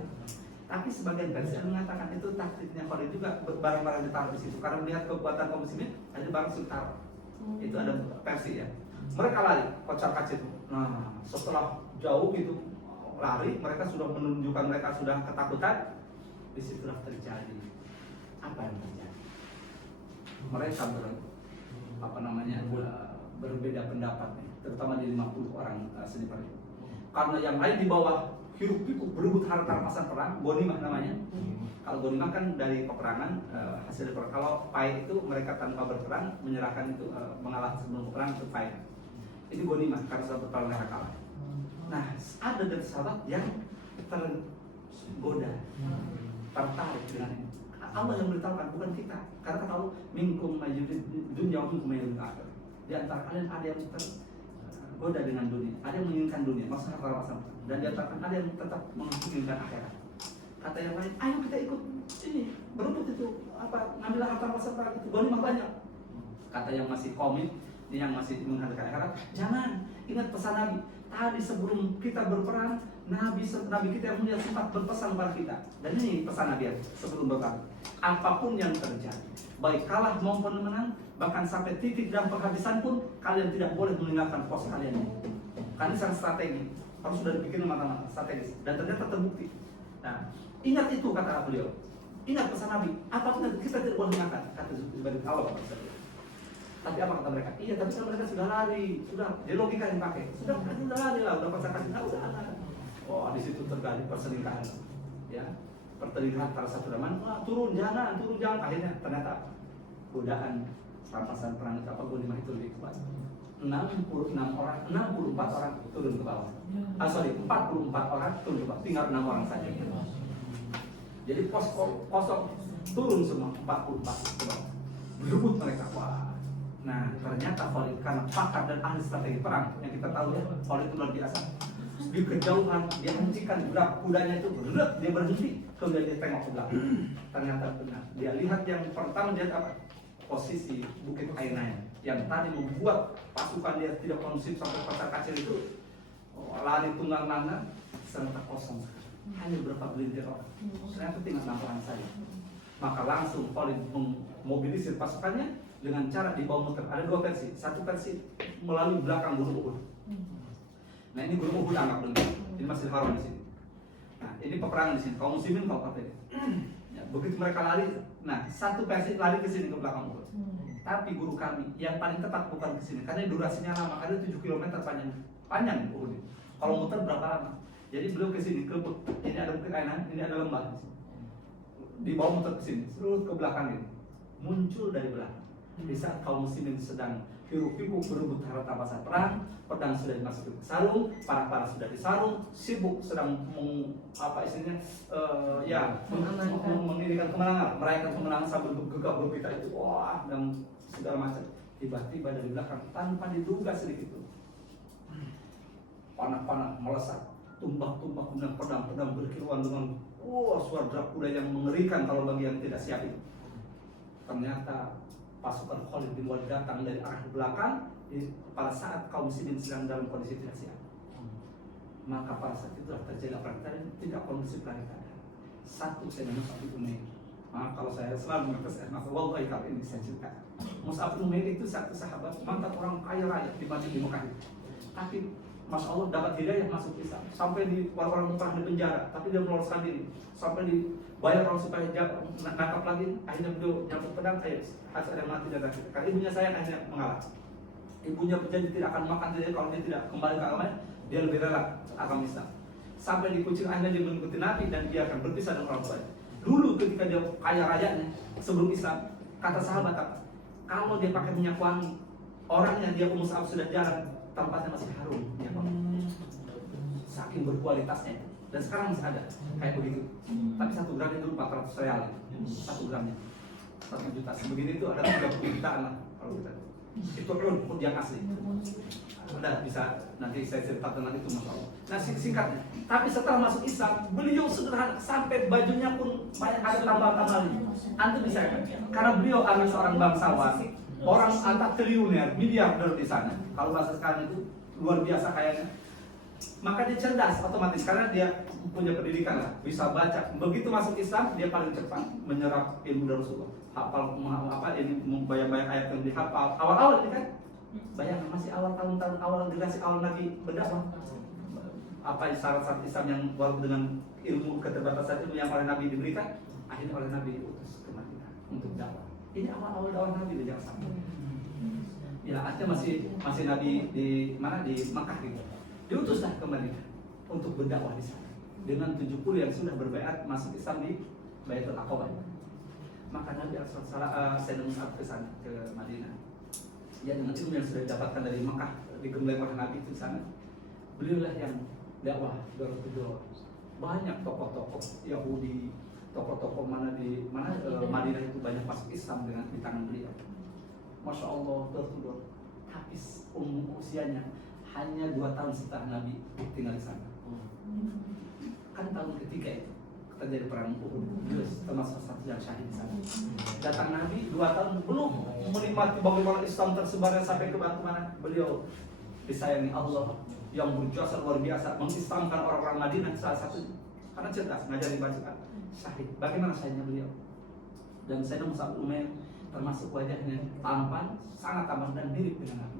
Tapi sebagian versi yang mengatakan itu taktiknya Khalid juga barang-barang ditaruh di situ karena melihat kekuatan kaum muslimin ada barang ditaruh. Itu ada versi ya. Mereka lari kocar kacir. Nah, setelah jauh gitu lari, mereka sudah menunjukkan mereka sudah ketakutan. Disitulah terjadi apa yang terjadi. Mereka berbeda pendapat, terutama di 50 orang seniper itu. Karena yang lain di bawah hiruk pikuk berebut harta rampasan perang, gonimah namanya. Kalau gonimah kan dari peperangan hasil perang. Kalau pai itu mereka tanpa berperang menyerahkan itu mengalah sebelum perang itu pai. Ini gonimah karena sudah berperang mereka kalah. Nah, ada dari sahabat yang tergoda, tertarik dengan ini. Allah yang beritahukan, bukan kita. Karena kata Allah, minkum mayyidid dunya wa minkum mayyidid akhir. Di antara kalian ada yang tergoda dengan dunia, ada yang menginginkan dunia, maksudnya harta rampasan. Dan di antara kalian ada yang tetap menginginkan akhirat. Kata yang lain, ayo kita ikut ini, berebut itu ngambil harta rampasan itu, ghanimah banyak. Kata yang masih komit, yang masih menghargai akhirat, jangan, ingat pesan Nabi. Tadi sebelum kita berperang, Nabi kita yang mulia sempat berpesan kepada kita. Dan ini pesan Nabi sebelum berperang. Apapun yang terjadi, baik kalah maupun menang, bahkan sampai titik dan penghabisan pun, kalian tidak boleh meninggalkan pos kalian. Karena ini sangat strategi, harus sudah dipikir matang-matang, strategis. Dan ternyata terbukti. Nah, ingat itu kata beliau. Ingat pesan Nabi. Apapun kita tidak boleh meninggalkan. Kata Zubair Allah. Tapi apa kata mereka? Iya, tapi mereka sudah lari, sudah. Jadi logika yang pakai. Sudah lari lah, udah pasang kasih tahu sudah. Oh, di situ terjadi perselingkahan, ya, pertelingkahan antara satu teman. Wah, turun jangan. Akhirnya ternyata godaan rampasan perang itu ghanimah itu lebih kuat. 64 orang turun ke bawah. 44 orang turun ke bawah. Tinggal 6 orang saja. Jadi pos kosong turun semua 44 ke bawah. Berebut mereka. Wah. Nah, ternyata Khalid karena pakar dan ahli strategi perang yang kita tahu ya, Khalid itu luar biasa. Di kejauhan dia hentikan gerak kudanya itu, dia berhenti, kemudian dia tengok ke belakang. Ternyata benar. Dia lihat yang pertama dia apa? Posisi Bukit Ainain yang tadi membuat pasukan dia tidak kondusif sampai kocar kacir itu lari tunggang langgang, ternyata kosong. Hanya berapa gelintir orang. Ternyata tinggal 6 orang saja. Maka langsung Khalid memobilisir pasukannya dengan cara dibawa muter. Ada 2 versi. Satu versi melalui belakang Gunung Uhud. Nah, ini Gunung Uhud anggap dulu. Ini masih haram di sini. Nah, ini peperangan di sini. Kaum muslimin kau kata ya, begitu mereka lari, nah satu versi lari ke sini ke belakang Uhud. Tapi guru kami yang paling tepat bukan ke sini karena durasinya lama. Karena 7 km panjang Uhud. Kalau muter berapa lama? Jadi beliau ke sini, ini ada bukit Ainan, ini ada lembah. Dibawa muter ke sini, terus ke belakang ini. Muncul dari belakang. Di saat kaum muslimin sedang hiruk-pikuk berebut harta rampasan perang, pedang sudah dimasukin ke sarung, para sudah disarung, sibuk sedang menirikan kemenangan, merayakan kemenangan sambil gegap gempita itu, wah, dan segala macam. Tiba-tiba dari belakang tanpa diduga sedikit itu, panah-panah melesat, tumbak-tumbak kemudian pedang berkilauan dengan suara derap kuda yang mengerikan kalau bagi yang tidak siap itu. Ternyata pasukan Khalid bin Walid datang dari arah belakang pada saat kaum muslimin sedang dalam kondisi tidak siap. Maka pada saat itulah terjadi perang tidak kondusif lagi keadaan. Satu saya Mus'ab bin Umair. Maaf kalau saya selalu mengatakan maka wallahi kalau ini saya ceritakan. Mus'ab bin Umair itu satu sahabat mantan orang kaya raya di Mekah. Tapi Masya Allah dapat hidayah masuk Islam. Sampai di orang-orang Mekah di penjara, tapi dia meloloskan diri. Sampai dibayar orang supaya nangkap lagi. Akhirnya beliau nyambut pedang, harus ada yang mati dan kita. Karena ibunya saya akhirnya mengalah. Ibunya berjanji tidak akan makan dia kalau dia tidak kembali ke agamanya. Dia lebih rela agama Islam. Sampai di kucing akhirnya dia mengikuti Nabi dan dia akan berpisah dengan orang tuanya. Dulu ketika dia kaya rayanya sebelum Islam, kata sahabat apa? Kalau dia pakai minyak wangi, orangnya dia Mus'ab sudah jarang, tempatnya masih harum, ya Pak. Saking berkualitasnya. Dan sekarang masih ada kayak begitu. Tapi 1 gram itu 400 real. 1 gramnya 1 juta. Sebegini itu ada 30 jutaan lah kalau kita. Itu pun yang asli. Udah bisa nanti saya ceritakan nanti itu Masya Allah. Nah singkatnya. Tapi setelah masuk Islam, beliau sederhana sampai bajunya pun banyak ada tambah-tambah lagi. Antum bisa kan? Karena beliau adalah seorang bangsawan. Orang antar triliuner, miliarder di sana. Kalau bahasa sekarang itu luar biasa kayaknya. Maka dia cerdas otomatis karena dia punya pendidikan lah, bisa baca. Begitu masuk Islam dia paling cepat menyerap ilmu dari Rasulullah. Hafal apa ini bayang-bayang ayat yang dihafal. Awal-awal ini kan, bayangkan masih awal tahun-tahun awal generasi awal Nabi berdakwah. Apa syarat-syarat Islam yang walaupun dengan ilmu keterbatasan ilmu yang oleh Nabi diberikan, akhirnya oleh Nabi diutus ke Madinah untuk dakwah. Ini awal-awal dakwah Nabi di Jakarta. Ya artinya masih Nabi di mana di Makkah gitu. Diutuslah ke Madinah untuk berdakwah di sana dengan 70 yang sudah berbaiat masuk Islam di Baitul Aqabah. Maka Nabi Sayyidina Mus'ab ke sana ke Madinah. Ya dengan ilmu yang sudah didapatkan dari Makkah digembleng oleh Nabi itu di sana. Beliaulah yang dakwah door to door. Banyak tokoh-tokoh Yahudi, tokoh-tokoh mana di Madinah itu banyak masuk Islam dengan di tangan beliau. Masya Allah, door to door. Habis usianya hanya 2 tahun setelah Nabi tinggal di sana. Kan tahun ketiga itu terjadi perang Uhud, beliau termasuk satu yang syahid di sana. Datang Nabi 2 tahun belum menikmati bagaimana Islam tersebarnya sampai ke mana. Beliau disayangi Allah yang berjasa luar biasa mengislamkan orang-orang Madinah salah satu karena cerdas ngajari baca syahid. Bagaimana syahidnya beliau? Dan Sayyidina Mus'ab bin Umair termasuk wajahnya tampan, sangat tampan dan mirip dengan Nabi.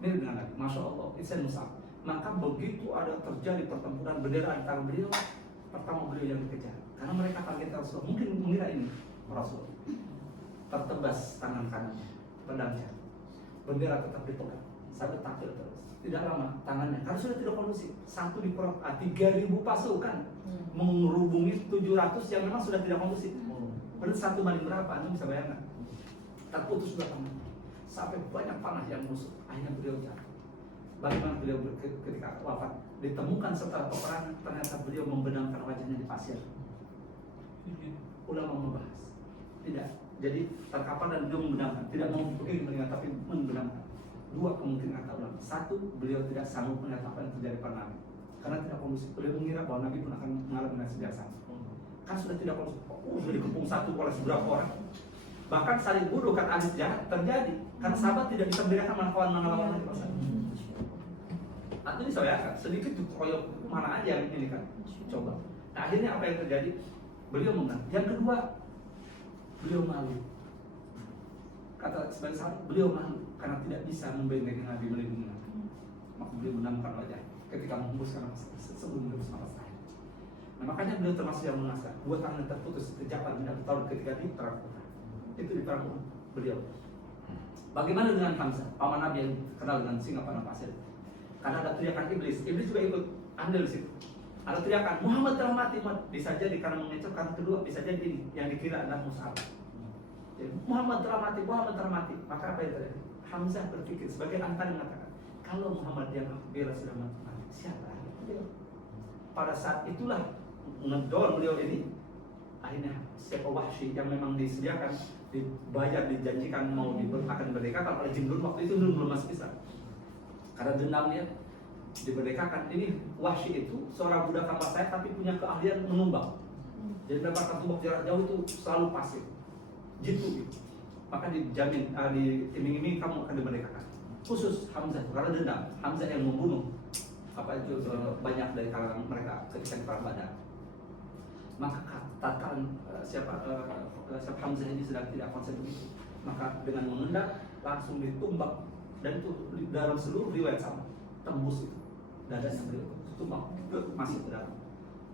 Mirip dengan Nabi, Masya Allah, Sayyidina Mus'ab. Maka begitu ada terjadi pertempuran bendera di tangan beliau, pertama beliau yang dikejar. Karena mereka kaget Rasul, mungkin mengira ini Rasul. Tertebas tangan kanannya, pedangnya. Bendera tetap dipegang, sampai tampil terus. Tidak lama tangannya, karena sudah tidak kondusif. Satu di perang 3.000 pasukan menghubungi 700 yang memang sudah tidak kondusif. Berarti 1 banding berapa? Anda bisa bayangkan. Terputus sudah tangan. Sampai banyak panah yang musuh. Akhirnya beliau jatuh. Bagaimana beliau ketika wafat? Ditemukan setelah peperangan, ternyata beliau membenamkan wajahnya di pasir. Ulama membahas. Tidak. Jadi terkapar dan beliau membenamkan. Tidak mau begini mengingat, tapi membenamkan. 2 kemungkinan kata ulama. 1, beliau tidak sanggup melihat apa yang terjadi pada Nabi. Karena tidak kondusif. Beliau mengira bahwa Nabi pun akan mengalami nasib yang sama. Kan sudah tidak kondusif. Sudah dikepung satu oleh seberapa orang. Bahkan saling bunuh kan ahli jahat terjadi. Karena sahabat tidak bisa membedakan mana kawan mana lawan Nabi. Artinya saya sedikit dikeroyok mana aja yang ini kan. Coba. Nah, akhirnya apa yang terjadi? Beliau menang. Yang kedua, beliau malu. Kata sebagai sahabat, beliau malu karena tidak bisa membentengi Nabi, melindungi Nabi. Maka beliau menamkan wajah ketika menghembuskan nafas sebelum menghembus nafas terakhir. Nah, makanya beliau termasuk yang mengasah 2 tangan terputus kejapan bin tahun ketika di perang Uhud. Itu di perang Uhud beliau. Bagaimana dengan Hamzah, paman Nabi yang kenal dengan singa panah pasir? Karena ada teriakan iblis juga ikut andil di situ. Ada teriakan Muhammad telah mati, bisa jadi karena mengecoh, karena kedua bisa jadi ini yang dikira adalah Mus'ab. Jadi, Muhammad telah mati. Maka apa yang terjadi? Hamzah berpikir sebagai antara mengatakan, kalau Muhammad yang aku bela sudah mati, siapa lagi? Pada saat itulah ngedol beliau ini, akhirnya siapa Wahsy yang memang disediakan, dibayar, dijanjikan mau akan diberdekakan oleh jin dulu waktu itu belum masuk Islam. Karena dendam dia diberdekakan. Ini Wahsy itu seorang budak kapal saya tapi punya keahlian menumbang. Jadi mendapatkan tumbak jarak jauh itu selalu pasif. Jitu gitu. Maka dijamin, diiming-iming kamu akan dimerdekakan. Khusus Hamzah karena dendam. Hamzah yang membunuh banyak dari kalangan mereka ketika di perang Badar. Maka tatkala siapa Hamzah ini sedang tidak konsen begitu, maka dengan mengendap langsung ditumbak. Dan itu dalam seluruh riwayat sama, tembus itu dadanya beliau, tumbang masih ke dalam,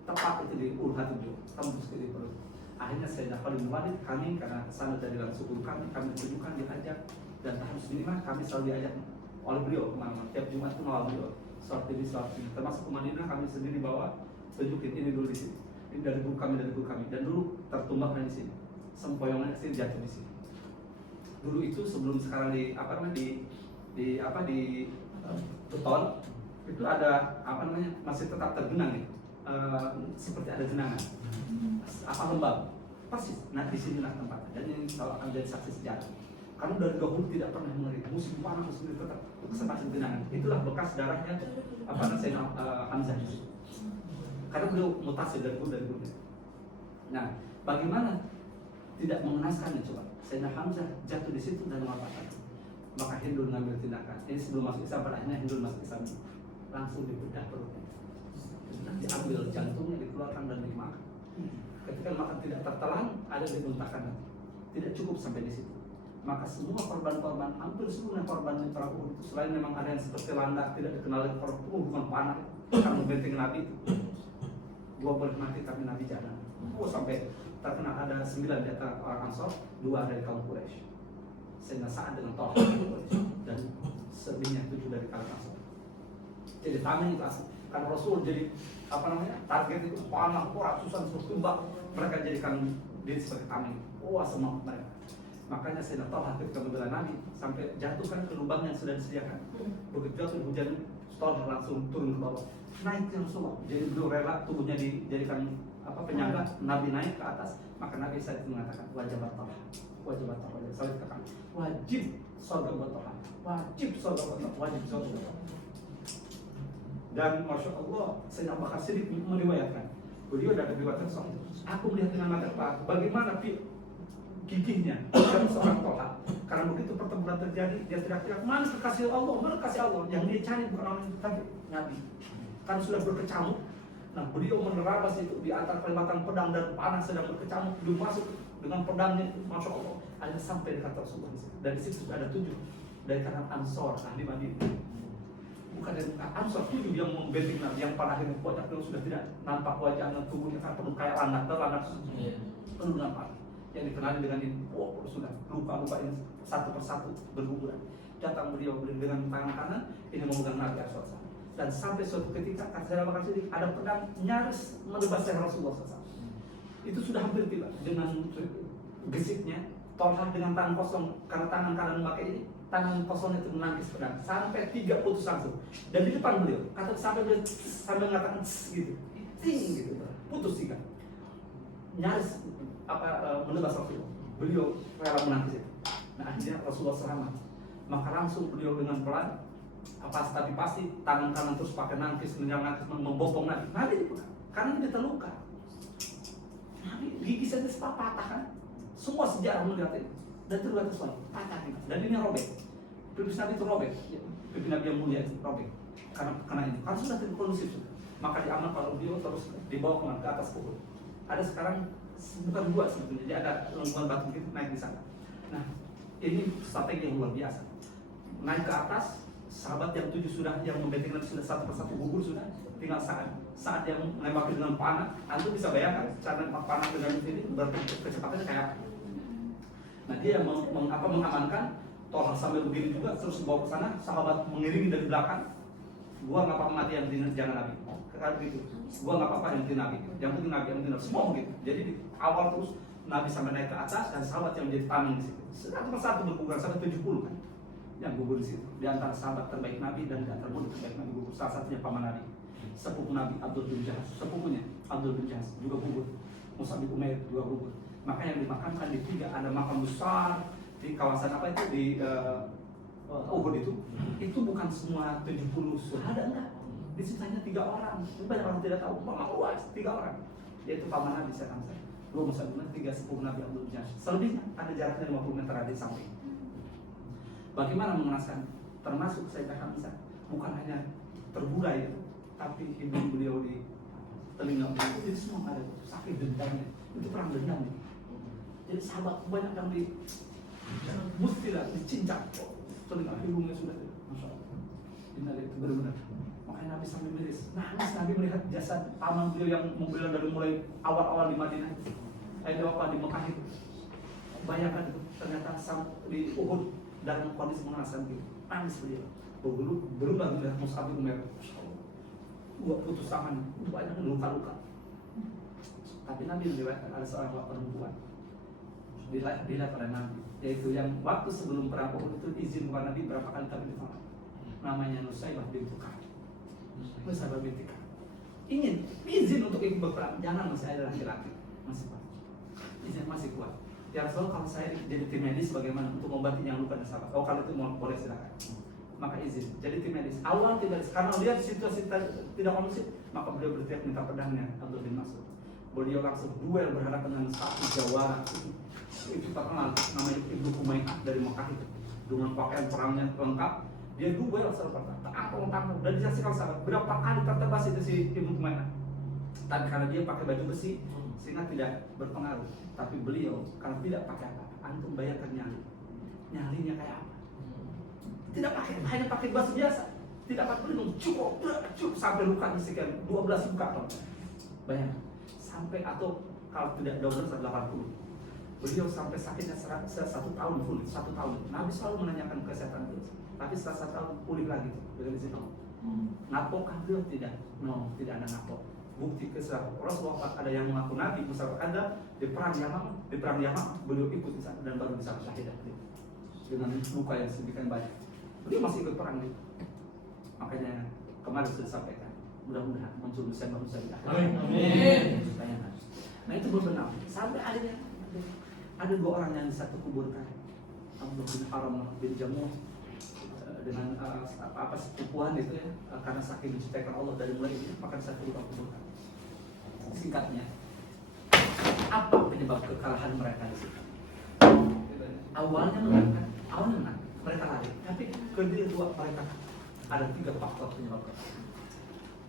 tepat itu di hati beliau, tembus ke perut. Akhirnya Sayyidina Khalid bin Walid, kami karena sana dari dalam suku kami tunjukkan diajak dan harus diterima, kami selalu diajak oleh beliau kemana-mana. Tiap Jumat itu malam beliau, sholat ini, termasuk ke Madinah kami sendiri bawa, tunjukin ini dulu di sini, ini dari guru kami, dan dulu tertumbaknya di sini, sempoyongannya sini jatuh di sini. Dulu itu sebelum sekarang di beton itu ada masih tetap tergenang nih, seperti ada genangan lembab persis. Nah di sini lah tempatnya dan ini selalu akan jadi saksi sejarah karena dari dahulu tidak pernah mengeri musim panas musim tetap kesempatan genangan. Itulah bekas darahnya Sayyidina Hamzah karena beliau mutasi dari guru. Nah bagaimana tidak mengenaskannya coba? Sayyidina Hamzah jatuh di situ dan wafat. Maka Hindun ngambil tindakan. Ini sebelum masuk Islam, pada akhirnya Hindun masuk Islam, langsung dibedah perutnya, diambil jantungnya, dikeluarkan dan dimakan. Ketika makan tidak tertelan, ada dimuntahkan. Tidak cukup sampai di situ. Maka semua korban-korban, hampir seluruhnya korban di perang Uhud itu, selain memang ada yang seperti landak, tidak dikenal dengan korban, bukan panah, karena membenting Nabi itu. Dua boleh mati tapi Nabi jangan. Sampai terkena ada 9 di antara orang Ansor, 2 dari kaum Quraisy. Sehingga saat dengan Talha dan selebihnya 7 dari kaum Ansor. Jadi tameng itu asli. Karena Rasul jadi target itu panah, ratusan tumbak, mereka jadikan diri sebagai tameng. Semua mereka. Makanya Sayyidina Talha ketika membela Nabi sampai jatuhkan ke lubang yang sudah disediakan. Begitu jatuh hujan, Talha langsung turun ke bawah. Naik yang Rasulullah. Jadi beliau rela tubuhnya dijadikan penyangga, Nabi naik ke atas, maka Nabi saat itu mengatakan wajib Talha. Wajib Talha. Saya katakan wajib surga buat Talha. Wajib surga buat Talha. Wajib surga buat Talha. Dan Masya Allah, Sayyidina Abu Bakar Siddiq meriwayatkan, beliau ada riwayat sahih. Aku melihat dengan mata kepala bagaimana gigihnya dan seorang Talha. Karena begitu pertempuran terjadi, dia teriak-teriak, mana kekasih Allah, mana kekasih Allah. Yang dia cari bukan orang itu tadi, Nabi. Karena sudah berkecamuk. Nah, beliau menerabas itu di antara pelimatan pedang dan panah sedang berkecamuk. Beliau masuk dengan pedangnya itu, Masya Allah, ada sampai dekat Rasulullah. Dan di situ sudah ada 7 dari kalangan Ansor, ahli Madinah. Bukan dari Ansor 7 yang membenting Nabi, yang pada akhirnya banyak yang sudah tidak nampak wajahnya, tubuhnya kan penuh kayak landak, penuh dengan panah. Yang dikenali dengan ini, sudah luka-luka ini satu persatu berguguran. Datang beliau dengan tangan kanan, ini memegang Nabi SAW. Dan sampai suatu ketika, kata saya bakal sedih, ada pedang nyaris menebas leher Rasulullah SAW. Itu sudah hampir tiba dengan gesiknya, Talha dengan tangan kosong, karena tangan kanan memakai ini, tangan kosong itu menangkis pedang sampai 3 putus langsung. Dan di depan beliau, kata sampai beliau sampai mengatakan gitu, ting gitu, putus 3. Nyaris menebas Rasulullah. Beliau rela menangkis itu. Nah akhirnya Rasulullah selamat. Maka langsung beliau dengan pelan, tapi pasti tangan kanan terus pakai nangkis, membopong Nabi. Nabi karena dia terluka. Nabi gigi saja patah kan. Semua sejarah melihat itu. Dan itu luar biasa, patah nih. Dan ini robek. Pipi Nabi itu robek. Pipi Nabi yang mulia itu robek. Karena ini. Karena sudah tidak kondusif sudah. Maka diaman kalau beliau terus dibawa ke atas Uhud. Ada sekarang bukan 2 sebetulnya. Jadi ada lengkungan batu gitu naik di sana. Nah, ini strategi yang luar biasa. Naik ke atas, sahabat yang 7 sudah, yang membenting Nabi sudah satu persatu gugur sudah. Tinggal saat yang menembak dengan panah, Anda bisa bayangkan cara menembak panah dengan ini berarti kecepatannya kayak apa. Nah dia yang mengamankan Talha sambil begini juga, terus bawa ke sana, sahabat mengiringi dari belakang. Gua nggak apa-apa mati yang jangan Nabi, kayak begitu. Gua nggak apa-apa yang Nabi, yang penting Nabi, yang penting semua begitu. Jadi di awal terus Nabi sampai naik ke atas dan sahabat yang menjadi tameng di situ. Satu persatu bergugur sampai 70 kan, yang gugur di situ. Di antara sahabat terbaik Nabi dan di antara murid terbaik Nabi gugur. Salah satunya paman Nabi, sepupu Nabi Abdul bin Jahas, sepupunya Abdul bin Jahas juga gugur. Mus'ab bin Umair juga gugur. Maka yang dimakamkan di 3 ada makam besar di kawasan apa itu di Uhud itu bukan semua 70 syuhada, enggak. Di situ hanya 3 orang. Banyak orang tidak tahu, luas 3 orang. Yaitu paman Nabi saya katakan. 2 Mus'ab bin Umair, 3 sepupu Nabi Abdul bin Jahas. Selebihnya ada jaraknya 50 meter di samping. Bagaimana mengenaskan? Termasuk Sayyidah Hamzah bukan hanya terburai itu, tapi hidung beliau di telinga beliau itu semua ada sakit dendamnya. Itu perang dendam. Jadi sahabat banyak yang mustilah dicincang, telinga hidungnya sudah, Masya Allah. Ini itu benar-benar. Makanya Nabi sambil miris. Nangis Nabi melihat jasad paman beliau yang membela dari mulai awal-awal di Madinah, di Mekah itu. Bayangkan itu ternyata di Uhud dalam kondisi mengenaskan gitu. Nangis beliau. Berubah melihat Mus'ab bin Umair. Dua putus tangan, banyak luka-luka. Tapi Nabi meriwayatkan ada seorang perempuan dilihat oleh Nabi, yaitu yang waktu sebelum perang Uhud itu izin kepada Nabi berapa kali tapi ditolak. Namanya Nusaybah binti Ka'ab. Nusaybah binti Ka'ab ingin izin untuk ikut berperang, jangan, masih ada laki-laki, masih kuat, izin masih kuat. Ya Rasulullah, kalau saya jadi tim medis bagaimana untuk membantu yang luka dan sahabat? Oh kalau itu mau boleh silakan. Maka izin jadi tim medis. Awal tidak, karena lihat situasi tidak kondusif, maka beliau berteriak minta pedangnya Abdul bin Mas'ud. Beliau langsung duel berhadapan dengan satu jawara itu terkenal namanya Ibnu Umayyah dari Mekah itu. dengan pakaian perangnya lengkap. Dia duel serta tangkap dan disaksikan sahabat berapa kali tertebas itu si Ibnu Umayyah. Tapi karena dia pakai baju besi sehingga tidak berpengaruh. Tapi beliau kalau tidak pakai apa, antum bayangkan nyalinya kayak apa? Tidak pakai, hanya pakai baju biasa. Tidak pakai pelindung, cukup sampai luka sekian 12 luka. Bayangkan sampai atau kalau tidak 12 80. Beliau sampai sakitnya 1 tahun full, 1 tahun. Nabi selalu menanyakan kesehatan beliau. Tapi setelah 1 tahun pulih lagi dari situ. Ngapokkah beliau? Tidak. No, tidak ada ngapok. Bukti kesalahan Rasulullah ada yang mengaku Nabi, misalnya ada di perang Yamamah beliau ikut di sana dan baru bisa syahid dengan luka yang sedemikian banyak. Beliau masih ikut perang itu. Makanya kemarin sudah disampaikan, mudah-mudahan muncul manusia di akhir. Amin. Nah itu benar. Sampai ada 2 orang yang satu kuburkan. Abdullah bin Haram bin Jamuh dengan sepupuan itu ya, karena saking diciptakan Allah dari mulai itu, maka satu kuburkan. Singkatnya, apa penyebab kekalahan mereka di situ? Awalnya menang, mereka lari. Tapi kedua mereka ada 3 faktor penyebab kekalahan.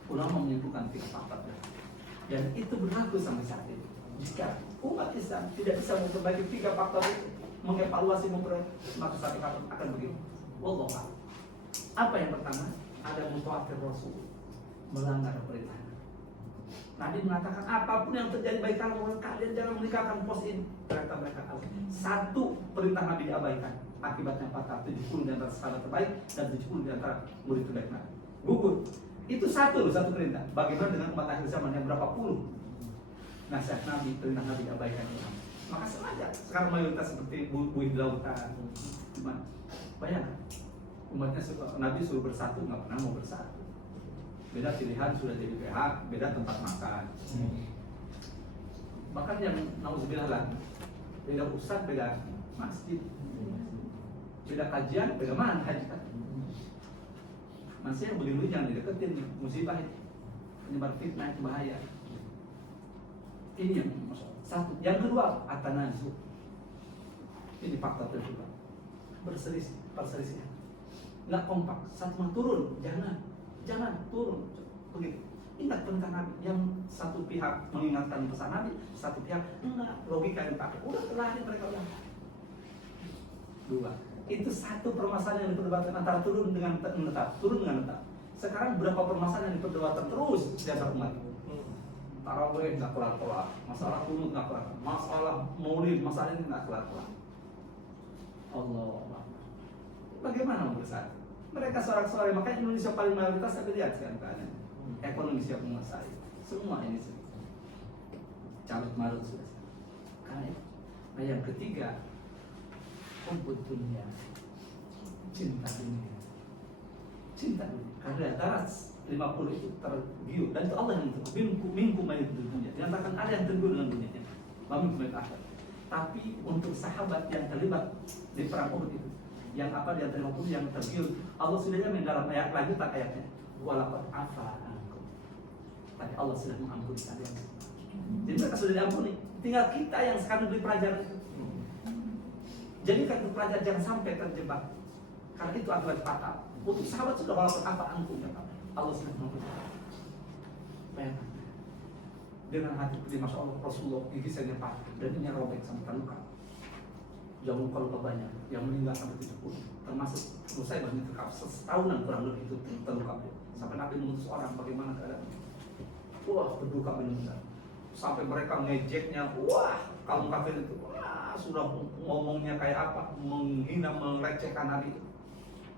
Ulama menyimpulkan 3 faktor, dan itu berlaku sampai saat ini. Jika umat Islam tidak bisa memperbaiki 3 faktor itu, mengevaluasi maka satu kata akan begitu. Wallahu a'lam. Apa yang pertama? Ada mutawatir Rasul, melanggar perintah. Nabi mengatakan apapun yang terjadi baik kalian jangan menikahkan pos ini. Ternyata mereka tahu. 1 perintah Nabi diabaikan. Akibatnya 70 di antara sahabat terbaik dan 70 di antara murid terbaik Nabi gugur. Itu satu perintah. Bagaimana dengan umat akhir zaman yang berapa puluh nasihat Nabi, perintah Nabi diabaikan? Maka sengaja sekarang mayoritas seperti buih di lautan. Bayangkan umatnya Nabi suruh bersatu, nggak pernah mau bersatu. Beda pilihan sudah jadi pihak, beda tempat makan. Bahkan yang nauzubillah lagi, beda ustadz, beda masjid, beda kajian, beda manhaj. Masih yang begini jangan dideketin, musibah itu, penyebar fitnah itu bahaya. Ini yang satu. Yang kedua, atanazu. Ini faktor kedua. Perselisih. Nggak kompak, satu mah turun, jangan turun, begitu. Ingat perintah Nabi, yang satu pihak mengingatkan pesan Nabi, satu pihak enggak, logika yang dipakai, udah terlari mereka udah. 2. Itu satu permasalahan yang diperdebatkan antara turun dengan menetap. Sekarang berapa permasalahan yang diperdebatkan terus di antara umat. Tarawih nggak kelar-kelar, masalah kunut nggak kelar, masalah maulid, masalah ini nggak kelar-kelar. Allah. Bagaimana mau bersatu? Mereka sorak-sorai, makanya Indonesia paling mayoritas saya lihat sekarang keadaan. Ekonomi siap menguasai, semua ini carut marut sudah. Karena itu. Nah yang ketiga, hubbud dunia, cinta dunia. Karena antara 50 itu tergiur dan itu Allah yang menentukan. Minggu mayat dunia. Dinyatakan ada yang tergiur dengan dunia. Minggu mayat akhir. Tapi untuk sahabat yang terlibat di perang Uhud itu, yang apa di antara 50 yang tergiur, Allah sudah jamin dalam ayat lanjutan ayatnya, walaqad afa ankum. Tapi Allah sudah mengampuni kalian. Jadi mereka sudah diampuni. Tinggal kita yang sekarang beli pelajaran itu. Jadikan itu pelajaran jangan sampai terjebak. Karena itu adalah fatal. Untuk sahabat sudah walaqad afa ankum. Allah sudah mengampuni. Bayangkan. Dengan hati pedih, Masya Allah, Rasulullah gigisannya patah dan ini robek sampai terluka. Jauh luka banyak yang meninggal sampai 70, termasuk Musa'ib bin Ka'ab setahunan kurang lebih itu terluka. Sampai Nabi mengutus orang bagaimana keadaan. Wah, berduka benar. Sampai mereka ngejeknya, wah, kaum kafir itu, wah, sudah ngomongnya kayak apa, menghina, melecehkan Nabi itu.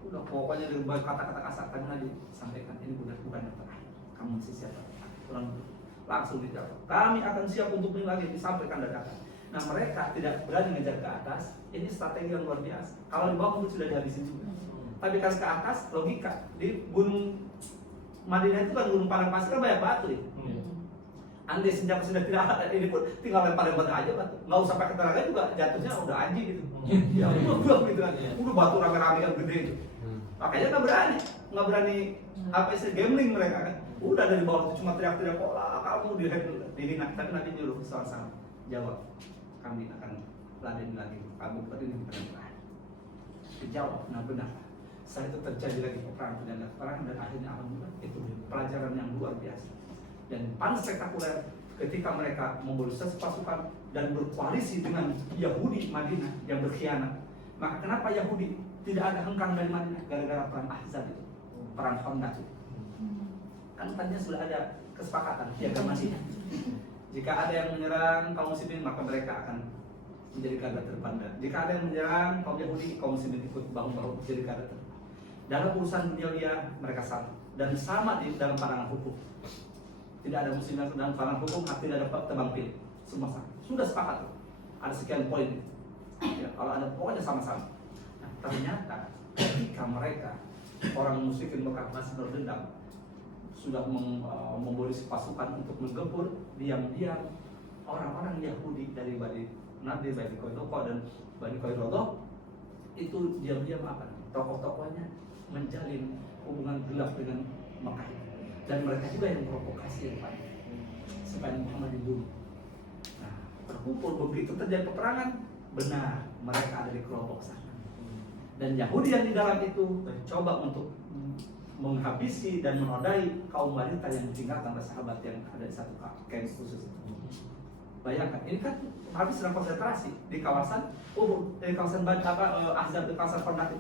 Udah pokoknya dengan kata-kata kasar kan Nabi sampaikan ini bukan yang terakhir. Kamu siapa? Kurang lebih. Langsung dijawab. Kami akan siap untuk ini lagi, disampaikan dadakan. Nah mereka tidak berani ngejar ke atas. Ini strategi yang luar biasa. Kalau di bawah mungkin sudah dihabisin juga. Tapi kan ke atas logika. Di gunung Madinah itu kan gunung padang pasir kan banyak batu ya. Andai senjata sudah tidak ada, ini pun tinggal lempar-lempar aja batu. Nggak usah pakai tenaga juga, jatuhnya udah anjing gitu. Ya udah gitu kan. Udah batu rame-rame yang gede itu. Makanya nggak berani apa sih gambling mereka kan. Udah dari bawah itu cuma teriak-teriak, kamu dihina. Tapi nanti nyuruh seorang jawab, kami akan laden lagi, kamu berdiri bukan yang terakhir. Dijawab, nah benar. Setelah itu terjadi lagi peperangan dan akhirnya alhamdulillah itu pelajaran yang luar biasa dan paling spektakuler ketika mereka memobilisasi pasukan dan berkoalisi dengan Yahudi Madinah yang berkhianat. Maka kenapa Yahudi tidak ada hengkang dari Madinah? Gara-gara perang Ahzab itu, perang Khandaq itu. Kan tadinya sudah ada kesepakatan piagam Madinah. Jika ada yang menyerang kaum muslimin maka mereka akan menjadi garda terdepan. Jika ada yang menyerang kaum Yahudi, kaum muslimin ikut bahu-bahu menjadi garda terdepan. Dalam urusan dunia mereka sama dan sama di dalam pandangan hukum. Tidak ada muslim yang dalam pandangan hukum, tidak ada tebang pilih. Semua sama. Sudah sepakat. Ada sekian poin. Ya, kalau ada pokoknya sama-sama. Nah, ternyata ketika mereka orang musyrikin Mekah masih berdendam, sudah membolisi pasukan untuk menggempur, diam-diam orang-orang Yahudi dari Bani Nadir, Bani Qainuqa dan Bani Quraidah itu diam-diam apa? Tokoh-tokohnya menjalin hubungan gelap dengan Mekah dan mereka juga yang provokasi supaya Muhammad dibunuh. Nah, terkumpul begitu terjadi peperangan, benar mereka ada di kelompok sana dan Yahudi yang di dalam itu coba untuk menghabisi dan menodai kaum wanita yang ditinggalkan oleh sahabat yang ada di satu camp khusus. Bayangkan, ini kan habis sedang konsentrasi di kawasan di kawasan Ahzab, di kawasan Khandaq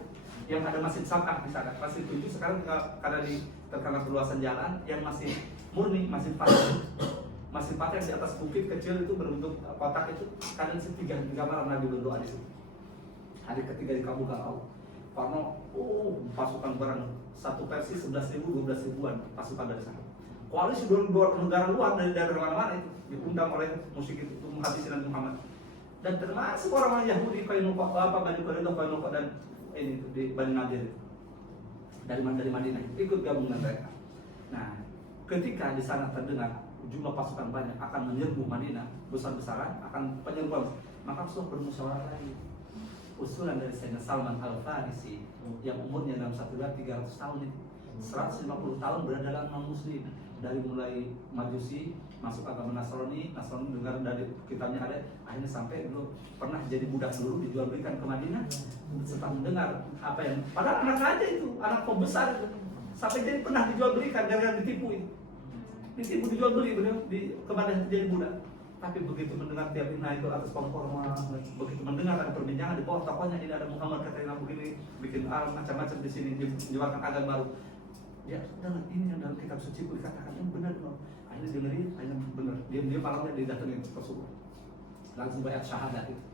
yang ada Masjid Sab'ah di sana. Masjid 7 sekarang karena terkena perluasan jalan yang masih murni Masjid Fatah. Masjid Fatah yang di atas bukit kecil itu berbentuk kotak itu kadang tiga malam Nabi berdoa di situ. Hari ketiga dikabulkan Allah. Karena pasukan barang satu versi 11.000, 12.000-an pasukan dari sana. Koalisi dua negara luar dari mana-mana itu diundang oleh musyrik itu untuk menghabisi Nabi Muhammad. Dan termasuk orang-orang Yahudi Bani Quraidah dan ini di Bani Nadir dari Madinah ikut gabung dengan mereka. Nah, ketika di sana terdengar jumlah pasukan banyak akan menyerbu Madinah besar-besaran akan penyerbuan, maka Rasulullah bermusyawarah lagi. Usulan dari Sayyidina Salman Al-Farisi yang umurnya dalam satu bulan 300 tahun itu 150 tahun berada dalam non-muslim, dari mulai Majusi masuk agama Nasrani dengar dari kitabnya ada, akhirnya sampai dulu pernah jadi budak dulu dijual belikan ke Madinah setelah mendengar apa yang padahal anak aja itu, anak pembesar itu sampai jadi pernah dijual belikan gara-gara ditipu dijual beli beliau di ke Madinah jadi budak. Tapi begitu mendengar tiap naik ke atas pohon korma, begitu mendengar ada perbincangan di bawah tokohnya ini ada Muhammad katanya begini, bikin macam-macam di sini, menyebarkan agama baru. Ya, dengar ini yang dalam kitab suci ku dikatakan yang benar loh. Akhirnya dengerin, akhirnya benar. Dia malamnya didatengin ke Rasulullah. Langsung bayar syahadat itu.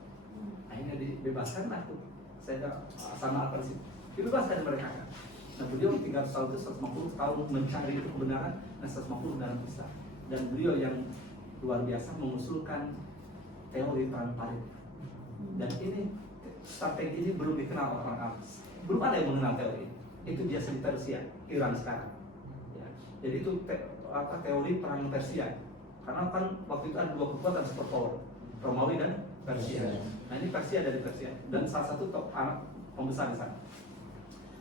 Akhirnya dibebaskan lah tuh. Saya sama apa sih? Dibebaskan mereka. Nah, beliau 300 tahun itu 150 tahun mencari itu kebenaran, dan 150 dalam Islam. Dan beliau yang luar biasa mengusulkan teori perang parit. Dan ini strategi ini belum dikenal orang Arab. Belum ada yang mengenal teori ini. Itu biasa di Persia, Iran sekarang. Ya. Jadi itu teori perang Persia. Karena kan waktu itu ada dua kekuatan superpower, Romawi dan Persia. Nah ini Persia dari Persia dan salah satu top anak pembesar di sana.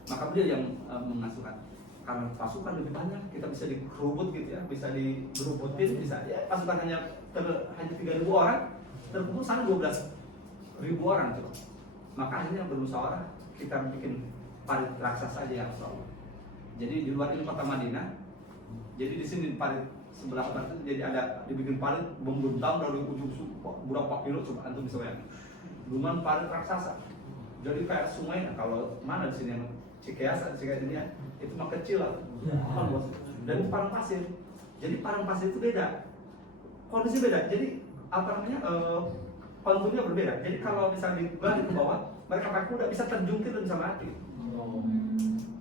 Maka beliau yang mengasuhkan. Karena pasukan lebih banyak, kita bisa dikerubut gitu ya, bisa digerubutin, bisa ya pasukan hanya 3.000 orang, terkumpul sana 12.000 orang coba. Maka akhirnya bermusyawarah kita bikin parit raksasa aja ya Rasulullah. Jadi di luar ini kota Madinah, jadi di sini parit sebelah barat itu jadi ada dibikin parit membentang dari ujung berapa kilo coba antum bisa bayangin. Lumayan parit raksasa. Jadi kayak sungai, nah, kalau mana di sini yang Cikeas ini ya, itu mah kecil lah. Dan padang pasir. Jadi padang pasir itu beda. Kondisi beda. Jadi apa namanya? Konturnya berbeda. Jadi kalau misalnya dibalik ke bawah, mereka pakai kuda bisa terjungkir dan bisa mati.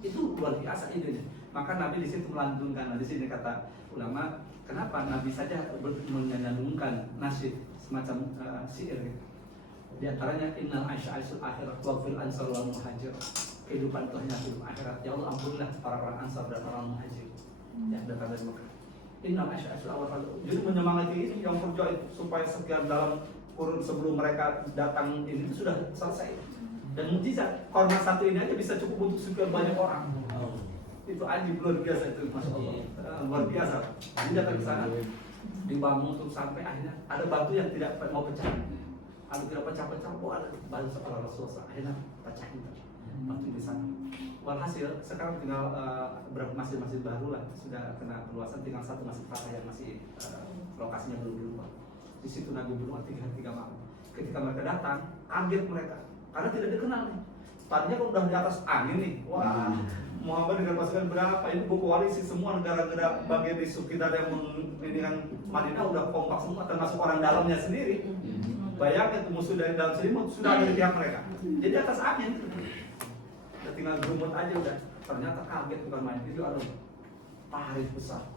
Itu luar biasa idenya. Maka Nabi di situ melantunkan. Nah, di sini kata ulama, kenapa Nabi saja menyandungkan nasyid semacam syair gitu. Di antaranya innal aisy-aisyul akhirat wa fil ansar wal muhajir. Kehidupan itu hanya hidup akhirat. Ya Allah ampunilah para orang ansar dan orang muhajir yang datang dari Mekah. Innal aisy-aisyul akhirat. Jadi menyemangati ini yang berjuang supaya sekian dalam kurun sebelum mereka datang ini itu sudah selesai. Dan mukjizat korma satu ini aja bisa cukup untuk sekian banyak orang. Itu anjing luar biasa itu, masya Allah, luar biasa. Ini datang ke sana, dibangun untuk sampai akhirnya ada batu yang tidak mau pecah, ada tidak pecah-pecah, ada batu seorang Rasulullah, akhirnya pecah itu. waktu di sana. Walhasil sekarang tinggal berapa masjid-masjid baru lah sudah kena perluasan, tinggal satu masjid Fatah yang masih lokasinya belum dirubah. Di situ Nabi berdoa 3 malam. Ketika mereka datang, kaget mereka karena tidak dikenal nih. Tadinya kalau udah di atas angin nih, wah Muhammad dengan pasukan berapa? Itu buku koalisi semua negara-negara bagian di sekitar yang ini kan Madinah udah kompak semua, termasuk orang dalamnya sendiri. Bayangkan itu musuh dari dalam selimut sudah ada di pihak mereka. Jadi atas angin, udah tinggal gerumut aja udah. Ternyata kaget bukan main, itu ada parit besar,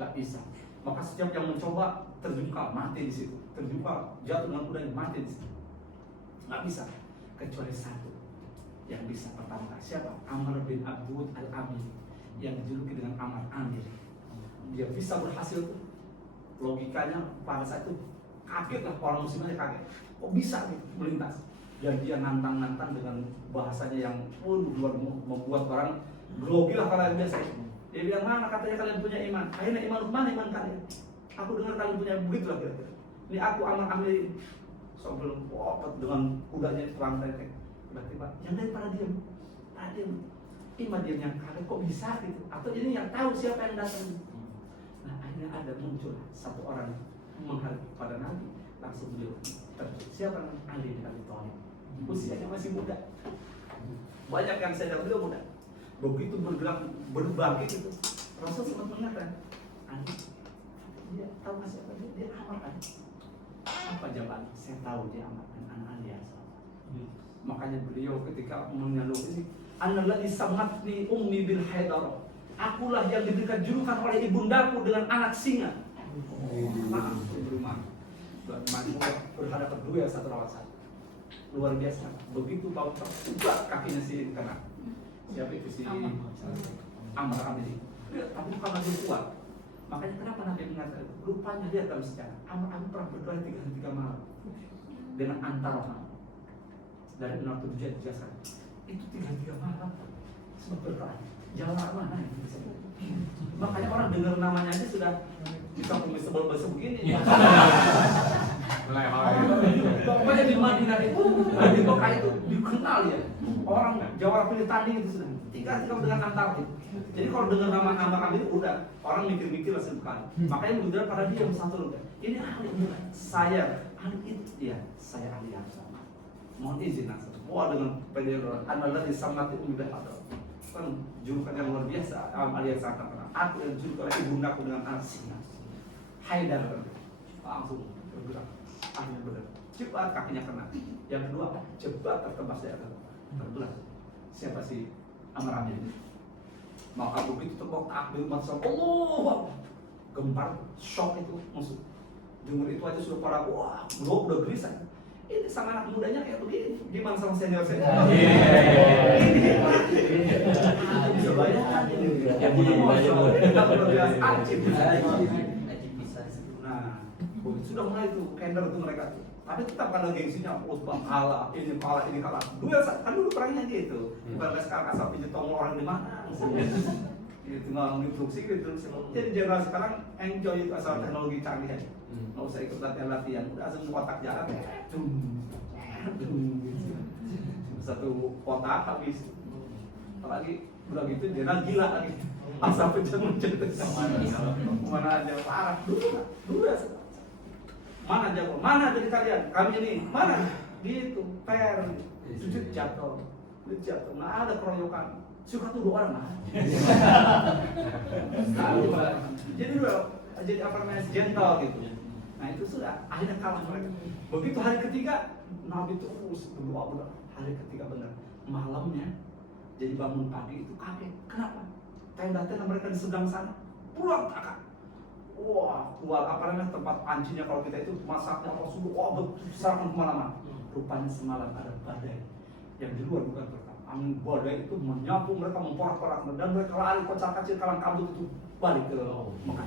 nggak bisa. Maka setiap yang mencoba terjungkal mati di situ, terjungkal jatuh dengan kudanya mati di situ. Nggak bisa, kecuali satu yang bisa pertama. Siapa? Amr bin Abdul Al-Amir yang dijuluki dengan Amr Amir. Dia bisa berhasil tuh. Logikanya pada saat itu kaget lah, orang muslimnya kaget. Kok bisa nih melintas? Dan dia nantang-nantang dengan bahasanya yang luar membuat orang grogi lah kalau biasa. Dia bilang, mana katanya kalian punya iman? Akhirnya iman mana iman kalian? Aku dengar kalian punya begitulah kira-kira. Ini aku Amr Amir sebelum wafat dengan kudanya terang tetek. Tiba-tiba yang daripada diam, iman diam yang kaget kok bisa gitu? Atau ini yang tahu siapa yang datang? Nah akhirnya ada muncul satu orang menghadap pada Nabi, langsung beliau terjun. Siapa namanya? Ali bin Abi Thalib. Usianya masih muda. Banyak yang saya beliau muda. Begitu bergerak berbangkit itu, Rasul sempat mengatakan, Ali, dia tahu nggak siapa dia? Dia Amr kan? Apa jawabannya? Saya tahu dia Amr dan anak Ali ya. Makanya beliau ketika menyalur ini, Analladzi samatni ummi bil haidar. Akulah yang diberikan julukan oleh ibundaku dengan anak singa. Maaf, rumah. Berhadapan duel satu lawan satu. Luar biasa. Begitu bau terubah kakinya si kena. Siapa itu si Amr Amir. Tapi bukan lagi kuat. Makanya kenapa Nabi mengatakan rupanya dia dalam sejarah Amr pernah berdoa 3 malam dengan antara dari 67 dijelaskan itu 3 malam sebab berdoa jalan mana itu bisa. Makanya orang dengar namanya aja sudah bisa sebel begini. Pokoknya di Madinah itu, di Mekah itu dikenal ya. Orang Jawa pilih tanding itu sudah. Tinggal dengan antar. Jadi kalau dengar nama Amir udah orang mikir-mikir langsung bukan. Makanya mudah pada dia satu loh. Ini ahli saya ahli itu ya, saya ahli yang sama. Mohon izin langsung. Wah dengan penyeluruhan Analladzi samatni ummi bil haidar. Kan julukan yang luar biasa. Ali yang sangat terkenal. Aku yang julukan oleh ibundaku dengan anak singa. Haidar langsung bergerak. Akhirnya benar. Cepat kakinya kena. Yang kedua cepat tertembas dari atas. Terbelah. Siapa sih Amr Amir ini? Maka begitu terbang takbir masuk. Allah, gempar, shock itu musuh. Dengar itu aja sudah pada wah, udah gelisah. Ini sama anak mudanya kayak begini. Gimana sama senior saya? Ini bisa bayangkan ini. Yang muda-muda acip. Nah, sudah mulai tuh kender tuh mereka tuh. Tapi tetap karena gengsinya, Utbah kalah, ini kalah. Duel kan dulu perangnya gitu. Bukan sekarang asal pinjam tongol orang di mana. Gitu tinggal instruksi gitu. Jadi generasi sekarang enjoy itu asal teknologi canggih aja. Nggak usah ikut latihan, udah asal kotak jalan. Satu kotak habis. Apalagi udah gitu general gila lagi. Asal pencet-pencet mana aja parah dulu ya. Mana jago? Mana dari kalian? Kami ini mana? Gitu, per, jatuh, nggak ada keroyokan. Suka tuh 2 orang lah. Jadi apa namanya gentle gitu. Nah itu sudah akhirnya kalah mereka. Begitu hari ketiga Nabi terus berdoa. Hari ketiga benar malamnya jadi bangun pagi itu kaget. Kenapa? Tenda-tenda mereka di seberang sana pulang takkan. Wah, keluar apa namanya tempat pancinya kalau kita itu masaknya apa sudah wah besar kemana-mana. Rupanya semalam ada badai yang di luar bukan berkah. Angin badai itu menyapu mereka, memporak-porak dan mereka lari kocar-kacir kalang kabut itu balik ke Mekah.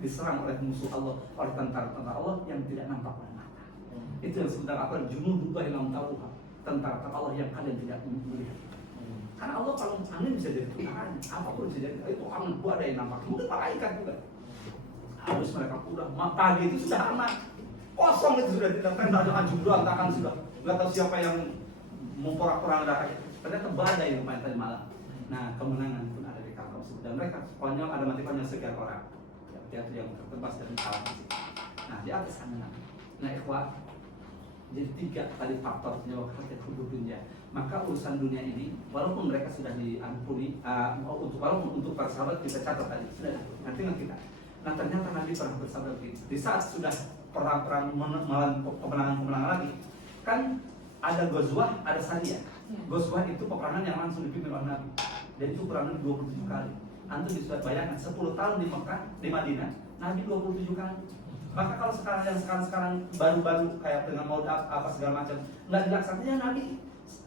Diserang oleh musuh Allah, oleh tentara-tentara Allah yang tidak nampak oleh mata. Itu yang sebenarnya apa? Junudullah yang tahu tentara Allah yang kalian tidak melihat. Karena Allah kalau angin bisa jadi tukaran, apapun bisa jadi. Itu angin badai nampak, mungkin malaikat juga. Habis mereka udah pagi itu sudah aman, kosong itu sudah tidak ada anjing berantakan sudah. Nggak tahu siapa yang memporak-porangan darah. ternyata badai lumayan tadi malam. Nah, kemenangan pun ada di kapal tersebut dan mereka konyol, ada mati konyol sekian orang. Ya, itu yang tertebas dari alam. Nah, di atas sana. Nah, ikhwah, jadi 3 tadi faktor penyebab hubub dunia. Maka urusan dunia ini, walaupun mereka sudah diampuni, untuk para sahabat kita catat tadi sudah nanti kita. Nah, ternyata Nabi pernah bersabda begitu. Di saat sudah perang-perang kemenangan lagi, kan ada Ghazwah, ada Sariyah. Ghazwah itu peperangan yang langsung dipimpin oleh Nabi. Dan itu peperangan 27 kali. Antum bisa bayangkan 10 tahun di Mekah, di Madinah, Nabi 27 kali. Maka kalau sekarang baru-baru kayak dengan Maud apa segala macam nggak dilaksanakan ya Nabi.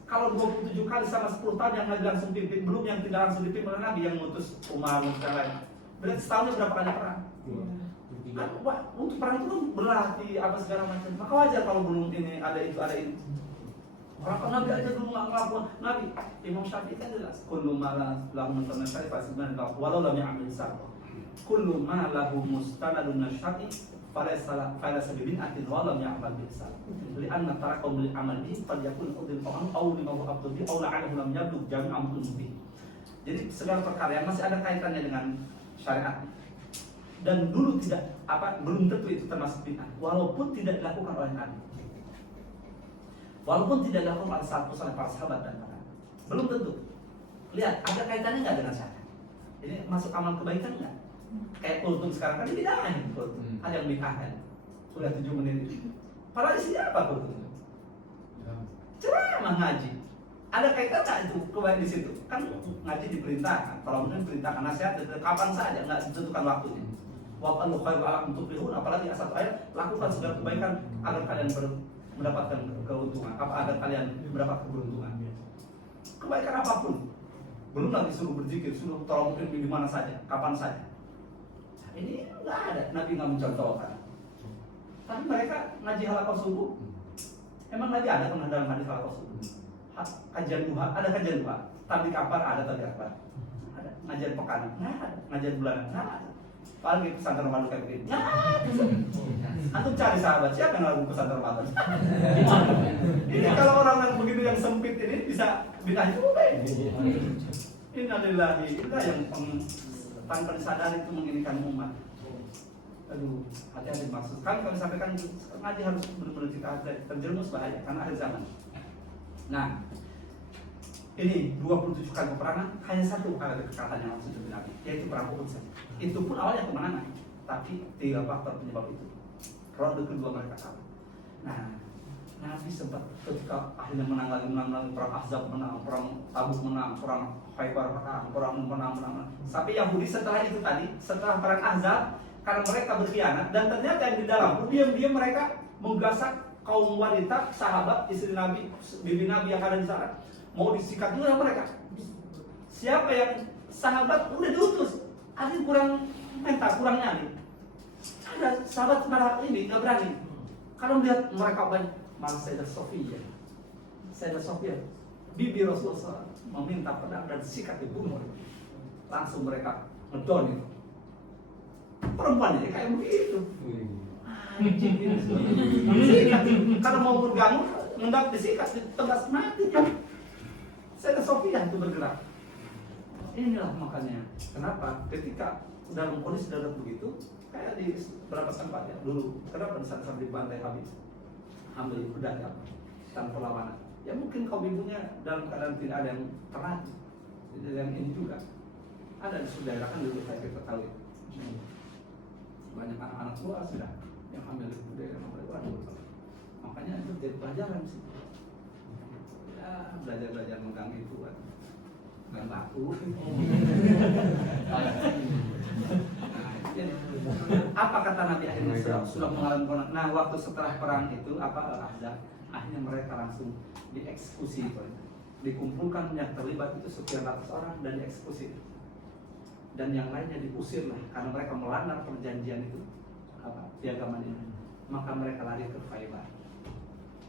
Kalau 27 kali sama 10 tahun yang Nabi langsung pimpin, belum yang tidak langsung dipimpin oleh Nabi yang ngutus Umar dan lain. Berarti setahunnya berapa kali perang? Kan, untuk perang itu kan berlatih apa segala macam. Maka wajar kalau belum ini ada itu ada ini. Orang Nabi aja dulu nggak ngelakuin. Nabi Imam Syafi'i kan jelas. Kullu ma lahu mustanad fa walau lam ya'mal sar. Kullu ma lahu mustanadun syar'i falaysa bid'atin wa lam ya'mal bisar. Li'anna tarakahu bil amal bihi qad yakun udil qawm aw lima huwa abdu bi aw la'alahu lam yablugh jami'an mubin. Jadi segala perkara yang masih ada kaitannya dengan syariat dan dulu belum tentu itu termasuk bid'ah walaupun tidak dilakukan oleh Nabi. Walaupun tidak dilakukan oleh para sahabat dan para belum tentu. Lihat, ada kaitannya nggak dengan syariat? Ini masuk amal kebaikan nggak? Kayak kultum sekarang kan ini bid'ah nih kultum. Ada yang bid'ah kan? Sudah 7 menit. Padahal isinya apa kultum? Ceramah ngaji. Ada kaitan nggak itu kebaikan di situ? Kan ngaji diperintahkan. Kalau mungkin perintahkan nasihat kapan saja nggak ditentukan waktunya. Wa qad khairu ala tuflihun, apalagi satu ayat lakukan segala kebaikan agar kalian mendapatkan keuntungan, agar kalian mendapat keberuntungan. Kebaikan apapun, belum lagi suruh berzikir, suruh tolong di mana saja, kapan saja. Ini nggak ada, Nabi nggak mencontohkan. Tapi mereka ngaji halaqah subuh, emang Nabi ada pernah dalam hadis halaqah subuh? Kajian duha, ada kajian duha. Tablik akbar ada tablik akbar. Ada ngajian pekan, nggak ada. Ngajian bulanan, nggak ada. Paling pesantren Ramadan kayak begini. Ya, antum cari sahabat siapa yang lalu pesantren Ramadan? Ini kalau orang yang begitu yang sempit ini bisa bid'ah juga. Innalillahi, itulah yang tanpa disadari itu menginginkan umat. Aduh, hati-hati maksud. Kami sampaikan ngaji harus benar-benar kita terjerumus bahaya karena akhir zaman. Nah, ini 27 kali peperangan hanya satu kali kekalahan yang langsung dari Nabi, yaitu perang Uhud saja. Itu pun awalnya kemenangan, tapi 3 faktor penyebab itu. Ronde kedua mereka kalah. Nah, Nabi sempat ketika akhirnya menang lagi, perang Ahzab menang, perang Tabuk menang, perang Khaybar menang. Sampai Yahudi setelah itu tadi, setelah perang Ahzab, karena mereka berkhianat dan ternyata yang di dalam diam-diam mereka menggasak kaum wanita, sahabat, istri Nabi, bibi Nabi yang ada di sana. Mau disikat juga mereka. Siapa yang sahabat udah diutus, artinya kurang mental, kurang nyali. Ada sahabat malah ini nggak berani. Kalau melihat mereka banyak, malah Sayyidah Sofia, bibi Rasulullah meminta pedang dan sikat dibunuh. Langsung mereka ngedon itu. Perempuannya kayak begitu. Sikat. Kalau mau berganggu, mendak disikat, ditebas mati kan. Saya Sofia itu bergerak. Inilah makanya kenapa ketika dalam kondisi darurat begitu, kayak di beberapa tempat ya dulu, kenapa di saat dibantai habis, ambil budak tanpa perlawanan. Ya mungkin kaum ibunya dalam keadaan tidak ada yang terlatih, tidak ada yang ini juga. Ada di daerah kan dulu saya kita tahu. Banyak anak-anak tua sudah yang ambil budaya mereka. Makanya itu jadi pelajaran sih. Belajar megang itu kan nggak baku. Apa kata Nabi akhirnya sudah mengalami konflik. Nah waktu setelah perang itu Ahzab, akhirnya mereka langsung dieksekusi, dikumpulkan yang terlibat itu sekian ratus orang dan dieksekusi, dan yang lainnya diusir lah karena mereka melanggar perjanjian itu piagam Madinah. Maka mereka lari ke Khaybar.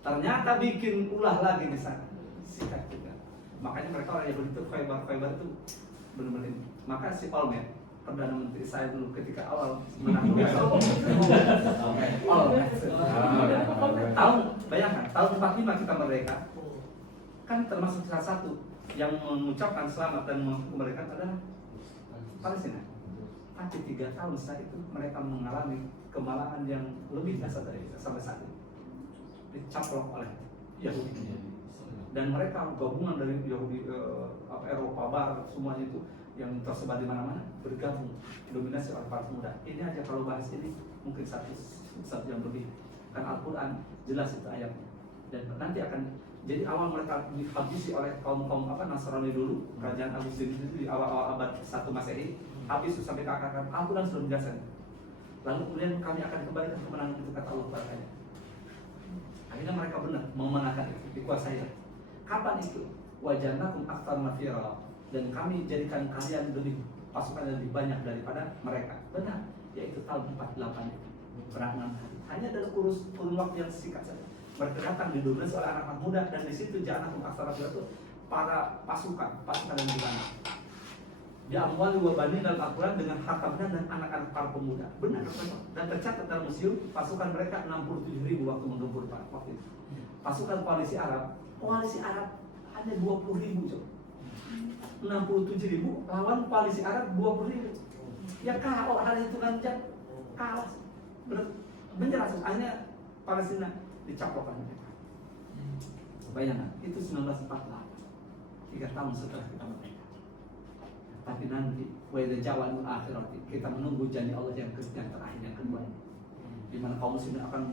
Ternyata bikin ulah lagi di sana. Sikat juga. Makanya mereka orang Yahudi itu Khaybar itu benar-benar. Maka si Olmert, Perdana Menteri saya dulu ketika awal menang tahun 45 kita merdeka, kan termasuk salah satu yang mengucapkan selamat dan mengakui kemerdekaan adalah Palestina. Tapi 3 tahun setelah itu mereka mengalami kemarahan yang lebih dasar dari itu sampai saat ini. Dicaplok oleh Yahudi. Dan mereka gabungan dari Yahudi Eropa Barat semuanya itu yang tersebar di mana-mana bergabung dominasi oleh para pemuda. Ini aja kalau bahas ini mungkin satu jam lebih. Kan Al-Quran jelas itu ayatnya. Dan nanti akan jadi awal mereka dihabisi oleh kaum Nasrani dulu, kerajaan Abusin itu di awal abad 1 Masehi, habis sampai ke akar Al-Quran sudah menjelaskan. Lalu kemudian kami akan kembalikan kemenangan itu kata Allah Taala. Akhirnya mereka benar memenangkan itu, dikuasai. Kapan itu? Wajanakum aktsar nafira, dan kami jadikan kalian lebih pasukan lebih banyak daripada mereka. Benar, yaitu tahun 48 itu. Perang hanya dalam kurun waktu yang singkat saja. Mereka datang didominasi oleh anak-anak muda, dan di situ janakum aktsar nafira itu para pasukan yang lebih banyak. Di amwali wa bani dalam Al-Quran dengan harta benda dan anak-anak para pemuda. Benar, dan tercatat dalam museum pasukan mereka 67.000 waktu menggempur waktu itu. Pasukan koalisi Arab hanya 20.000 coba. 67.000 lawan koalisi Arab 20.000. Ya KO ada hitungan jam kalah. Menyerah akhirnya Palestina dicaplokkan mereka. Bayangkan itu 1948, 3 tahun setelah kita merdeka. Tapi nanti wa'idha jawabul akhirati, kita menunggu janji Allah yang terakhir, yang kedua, di mana kaum muslimin akan